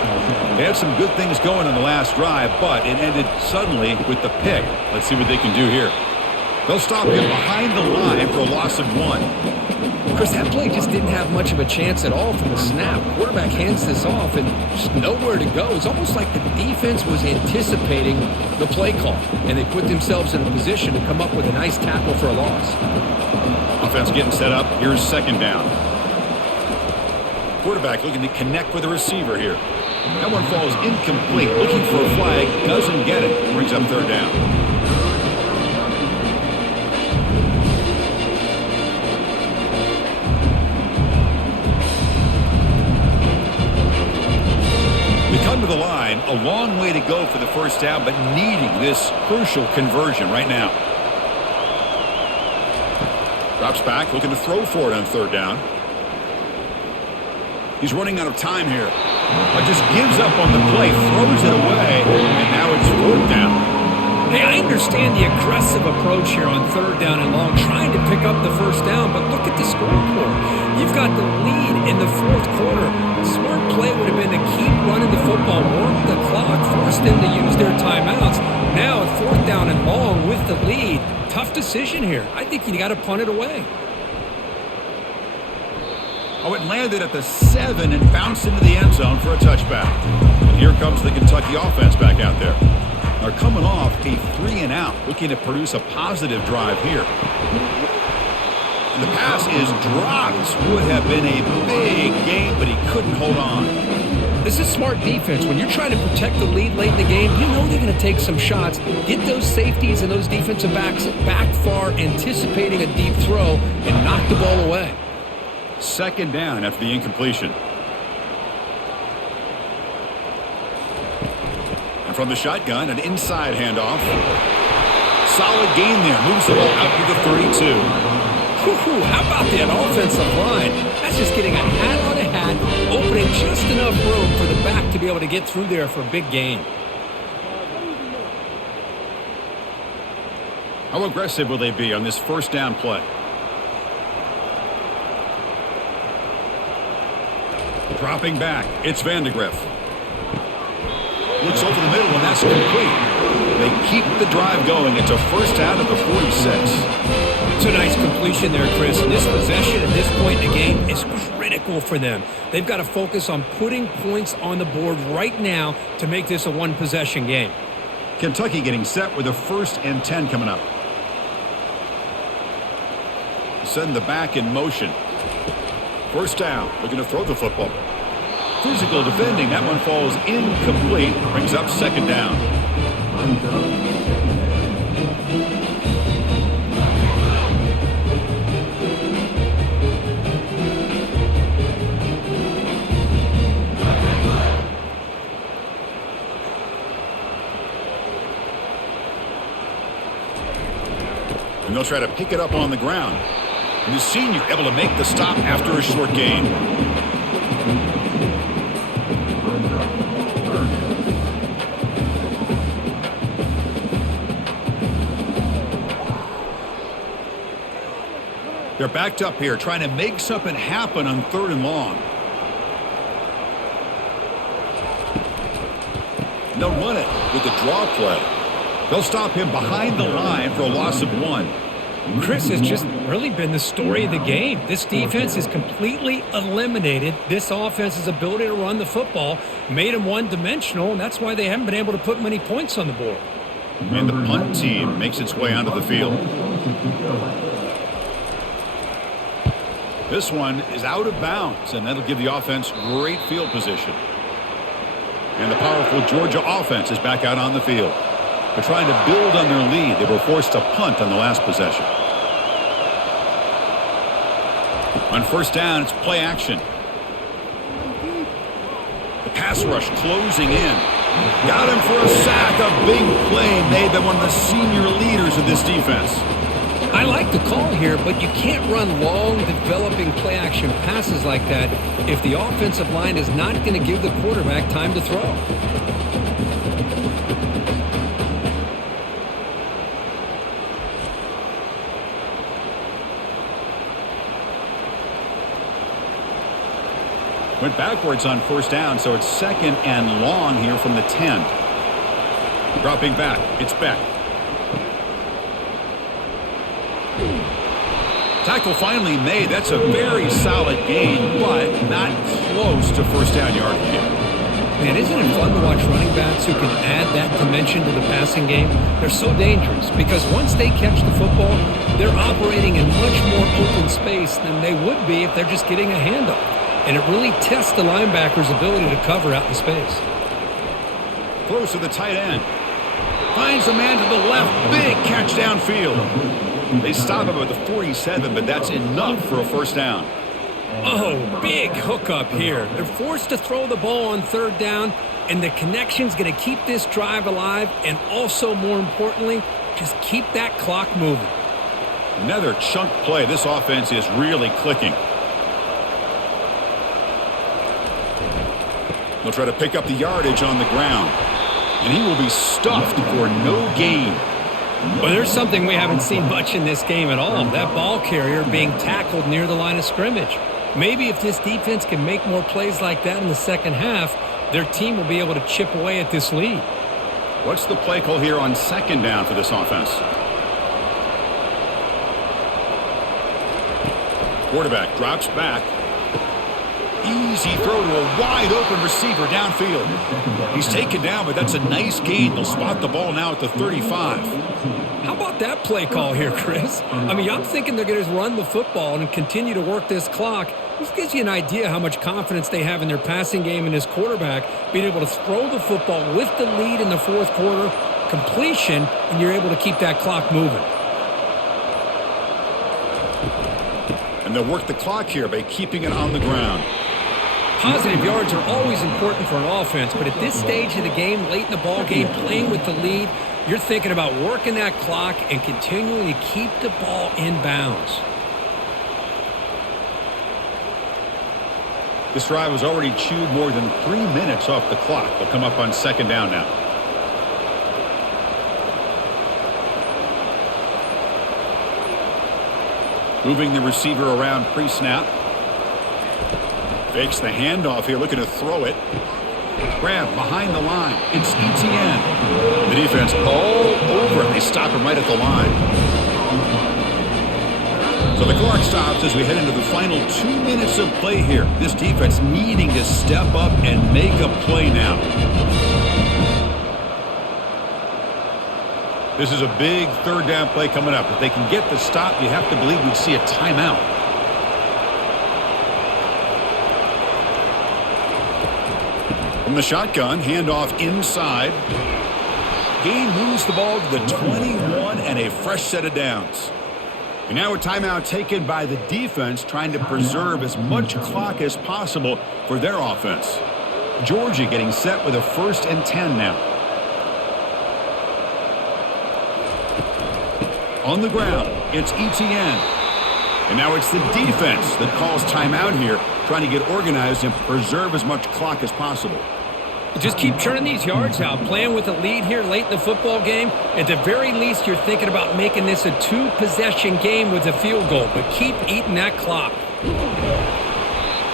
They had some good things going on the last drive, but it ended suddenly with the pick. Let's see what they can do here. They'll stop him behind the line for a loss of 1. Chris, that play just didn't have much of a chance at all from the snap. Quarterback hands this off and just nowhere to go. It's almost like the defense was anticipating the play call, and they put themselves in a position to come up with a nice tackle for a loss. Offense getting set up. Here's 2nd down. Quarterback looking to connect with the receiver here. That one falls incomplete. Looking for a flag. Doesn't get it. Brings up 3rd down. Come to the line, a long way to go for the first down, but needing this crucial conversion right now. Drops back, looking to throw for it on 3rd down. He's running out of time here. But just gives up on the play, throws it away, and now it's 4th down. Hey, I understand the aggressive approach here on 3rd down and long, trying to pick up the first down, but look at the scoreboard. You've got the lead in the 4th quarter. Smart play would have been to keep running the football, work the clock, force them to use their timeouts. Now at 4th down and long with the lead, tough decision here. I think you got to punt it away. Oh, it landed at the 7 and bounced into the end zone for a touchback. And here comes the Kentucky offense back out there. They're coming off a 3-and-out, looking to produce a positive drive here. And the pass is dropped. Would have been a big game, but he couldn't hold on. This is smart defense. When you're trying to protect the lead late in the game, you know they're going to take some shots, get those safeties and those defensive backs back far, anticipating a deep throw, and knock the ball away. 2nd down after the incompletion. And from the shotgun, an inside handoff. Solid gain there. Moves the ball out to the 32. How about that offensive line? That's just getting a hat on a hat, opening just enough room for the back to be able to get through there for a big gain. How aggressive will they be on this first down play? Dropping back, it's Vandegrift. Looks over the middle, and that's complete. They keep the drive going. It's a first down at the 46. It's a nice completion there, Chris. This possession at this point in the game is critical for them. They've got to focus on putting points on the board right now to make this a one-possession game. Kentucky getting set with a 1st and 10 coming up. Send the back in motion. First down, looking to throw the football. Physical defending, that one falls incomplete. Brings up 2nd down. And they'll try to pick it up on the ground. And the senior able to make the stop after a short gain. They're backed up here trying to make something happen on 3rd and long. And they'll run it with the draw play. They'll stop him behind the line for a loss of 1. Chris has just really been the story of the game. This defense has completely eliminated this offense's ability to run the football, made them one-dimensional, and that's why they haven't been able to put many points on the board. And the punt team makes its way onto the field. This one is out of bounds, and that'll give the offense great field position. And the powerful Georgia offense is back out on the field. They're trying to build on their lead. They were forced to punt on the last possession. On 1st down, it's play action. The pass rush closing in. Got him for a sack. A big play made by one of the senior leaders of this defense. I like the call here, but you can't run long, developing play-action passes like that if the offensive line is not going to give the quarterback time to throw. Went backwards on 1st down, so it's 2nd and long here from the 10. Dropping back, it's Beck. Tackle finally made. That's a very solid gain, but not close to 1st down yard yet. Man, isn't it fun to watch running backs who can add that dimension to the passing game? They're so dangerous because once they catch the football, they're operating in much more open space than they would be if they're just getting a handoff. And it really tests the linebacker's ability to cover out in space. Close to the tight end. Finds a man to the left. Big catch downfield. They stop him at the 47, but that's enough for a 1st down. Oh, big hookup here. They're forced to throw the ball on 3rd down, and the connection's going to keep this drive alive, and also, more importantly, just keep that clock moving. Another chunk play. This offense is really clicking. They'll try to pick up the yardage on the ground, and he will be stuffed for no gain. Well, there's something we haven't seen much in this game at all. That ball carrier being tackled near the line of scrimmage. Maybe if this defense can make more plays like that in the 2nd half, their team will be able to chip away at this lead. What's the play call here on 2nd down for this offense? Quarterback drops back. Easy throw to a wide-open receiver downfield. He's taken down, but that's a nice gain. They'll spot the ball now at the 35. How about that play call here, Chris? I mean, I'm thinking they're going to run the football and continue to work this clock. This gives you an idea how much confidence they have in their passing game and his quarterback, being able to throw the football with the lead in the 4th quarter, completion, and you're able to keep that clock moving. And they'll work the clock here by keeping it on the ground. Positive yards are always important for an offense, but at this stage of the game, late in the ball game, playing with the lead, you're thinking about working that clock and continuing to keep the ball in bounds. This drive has already chewed more than 3 minutes off the clock. They'll come up on 2nd down now. Moving the receiver around pre-snap. Fakes the handoff here, looking to throw it. Grab behind the line. It's ETN. The defense all over it. They stop him right at the line. So the clock stops as we head into the final 2 minutes of play here. This defense needing to step up and make a play now. This is a big 3rd down play coming up. If they can get the stop, you have to believe we'd see a timeout. From the shotgun, handoff inside. Gain moves the ball to the 21 and a fresh set of downs. And now a timeout taken by the defense, trying to preserve as much clock as possible for their offense. Georgia getting set with a 1st and 10 now. On the ground, it's ETN. And now it's the defense that calls timeout here, trying to get organized and preserve as much clock as possible. Just keep churning these yards out, playing with a lead here late in the football game. At the very least, you're thinking about making this a 2-possession game with a field goal, but keep eating that clock.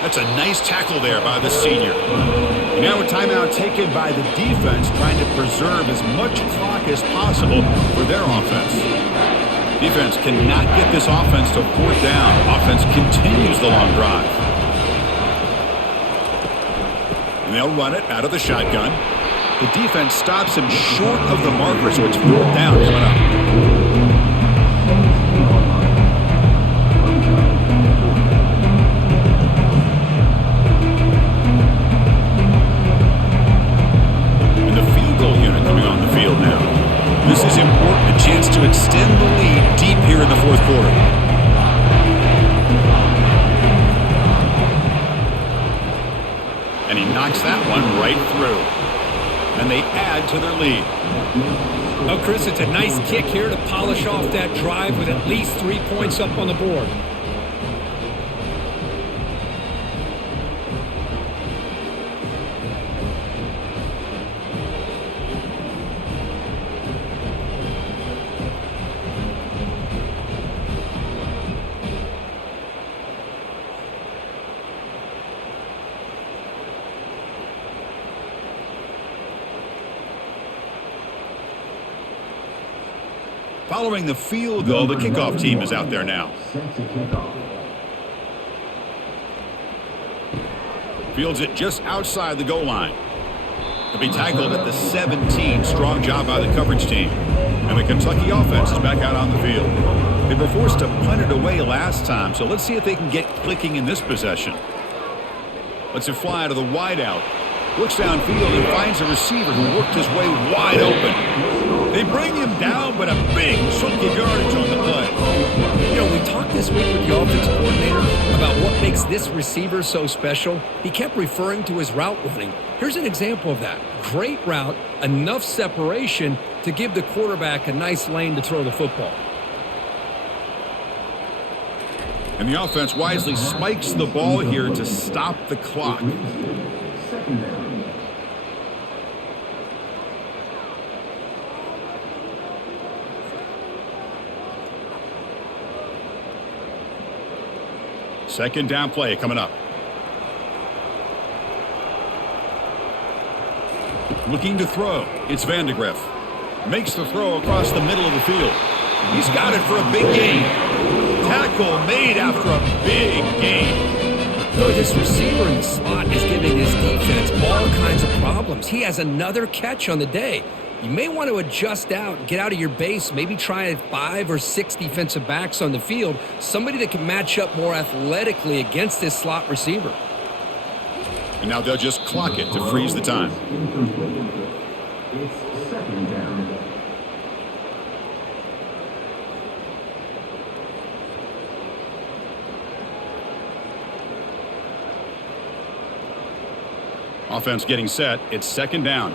That's a nice tackle there by the senior. And now a timeout taken by the defense, trying to preserve as much clock as possible for their offense. Defense cannot get this offense to 4th down. Offense continues the long drive. And they'll run it out of the shotgun. The defense stops him short of the marker, so it's 4th down coming up. And the field goal unit coming on the field now. This is important, a chance to extend the lead deep here in the 4th quarter. And he knocks that one right through. And they add to their lead. Oh, Chris, it's a nice kick here to polish off that drive with at least 3 points up on the board. Following the field goal, the kickoff team is out there now. Fields it just outside the goal line. He'll be tackled at the 17. Strong job by the coverage team. And the Kentucky offense is back out on the field. They were forced to punt it away last time, so let's see if they can get clicking in this possession. Lets it fly to the wideout. Looks downfield and finds a receiver who worked his way wide open. They bring him down, but a big chunk of yardage on the play. You know, we talked this week with the offensive coordinator about what makes this receiver so special. He kept referring to his route running. Here's an example of that. Great route, enough separation to give the quarterback a nice lane to throw the football. And the offense wisely spikes the ball here to stop the clock. Second down. Second down play coming up. Looking to throw. It's Vandegrift. Makes the throw across the middle of the field. He's got it for a big gain. Tackle made after a big gain. Though this receiver in the slot is giving his defense all kinds of problems. He has another catch on the day. You may want to adjust out, get out of your base, maybe try 5 or 6 defensive backs on the field, somebody that can match up more athletically against this slot receiver. And now they'll just clock it to freeze the time. It's second down. Offense getting set. It's second down.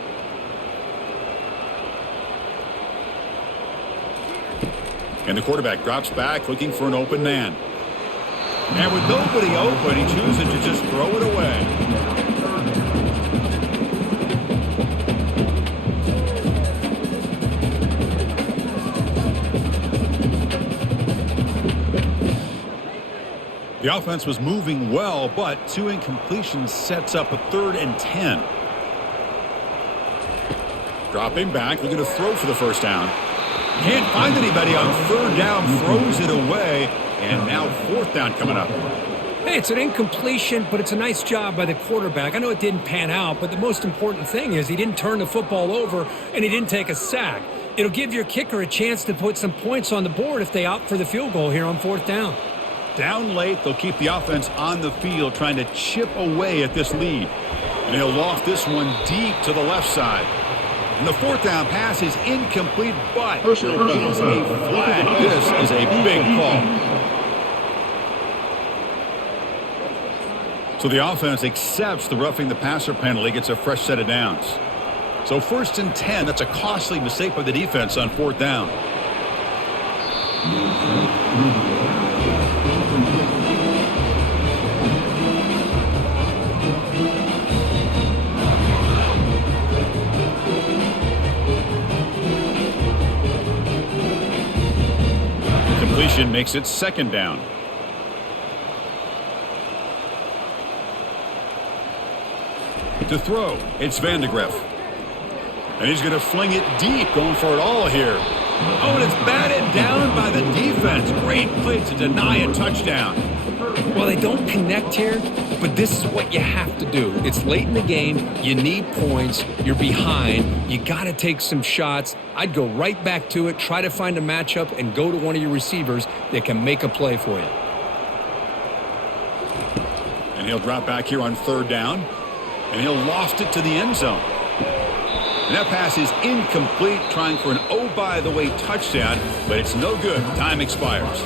And the quarterback drops back looking for an open man. And with nobody open, he chooses to just throw it away. The offense was moving well, but 2 incompletions sets up a 3rd and 10. Dropping back, looking to throw for the first down. Can't find anybody on 3rd down, throws it away, and now 4th down coming up. Hey, it's an incompletion, but it's a nice job by the quarterback. I know it didn't pan out, but the most important thing is he didn't turn the football over and he didn't take a sack. It'll give your kicker a chance to put some points on the board if they opt for the field goal here on 4th down. Down late, they'll keep the offense on the field trying to chip away at this lead. And he'll loft this one deep to the left side. And the 4th down pass is incomplete, but there is a flag. This is a big call. So the offense accepts the roughing the passer penalty, gets a fresh set of downs. So 1st and 10, that's a costly mistake by the defense on 4th down. makes it second down. To throw, it's Van de Graaff. And he's going to fling it deep, going for it all here. Oh, and it's batted down by the defense. Great play to deny a touchdown. Well, they don't connect here, but this is what you have to do. It's late in the game. You need points. You're behind. You got to take some shots. I'd go right back to it, try to find a matchup, and go to one of your receivers that can make a play for you. And he'll drop back here on third down. And he'll loft it to the end zone. And that pass is incomplete, trying for an oh-by-the-way touchdown, but it's no good. Time expires.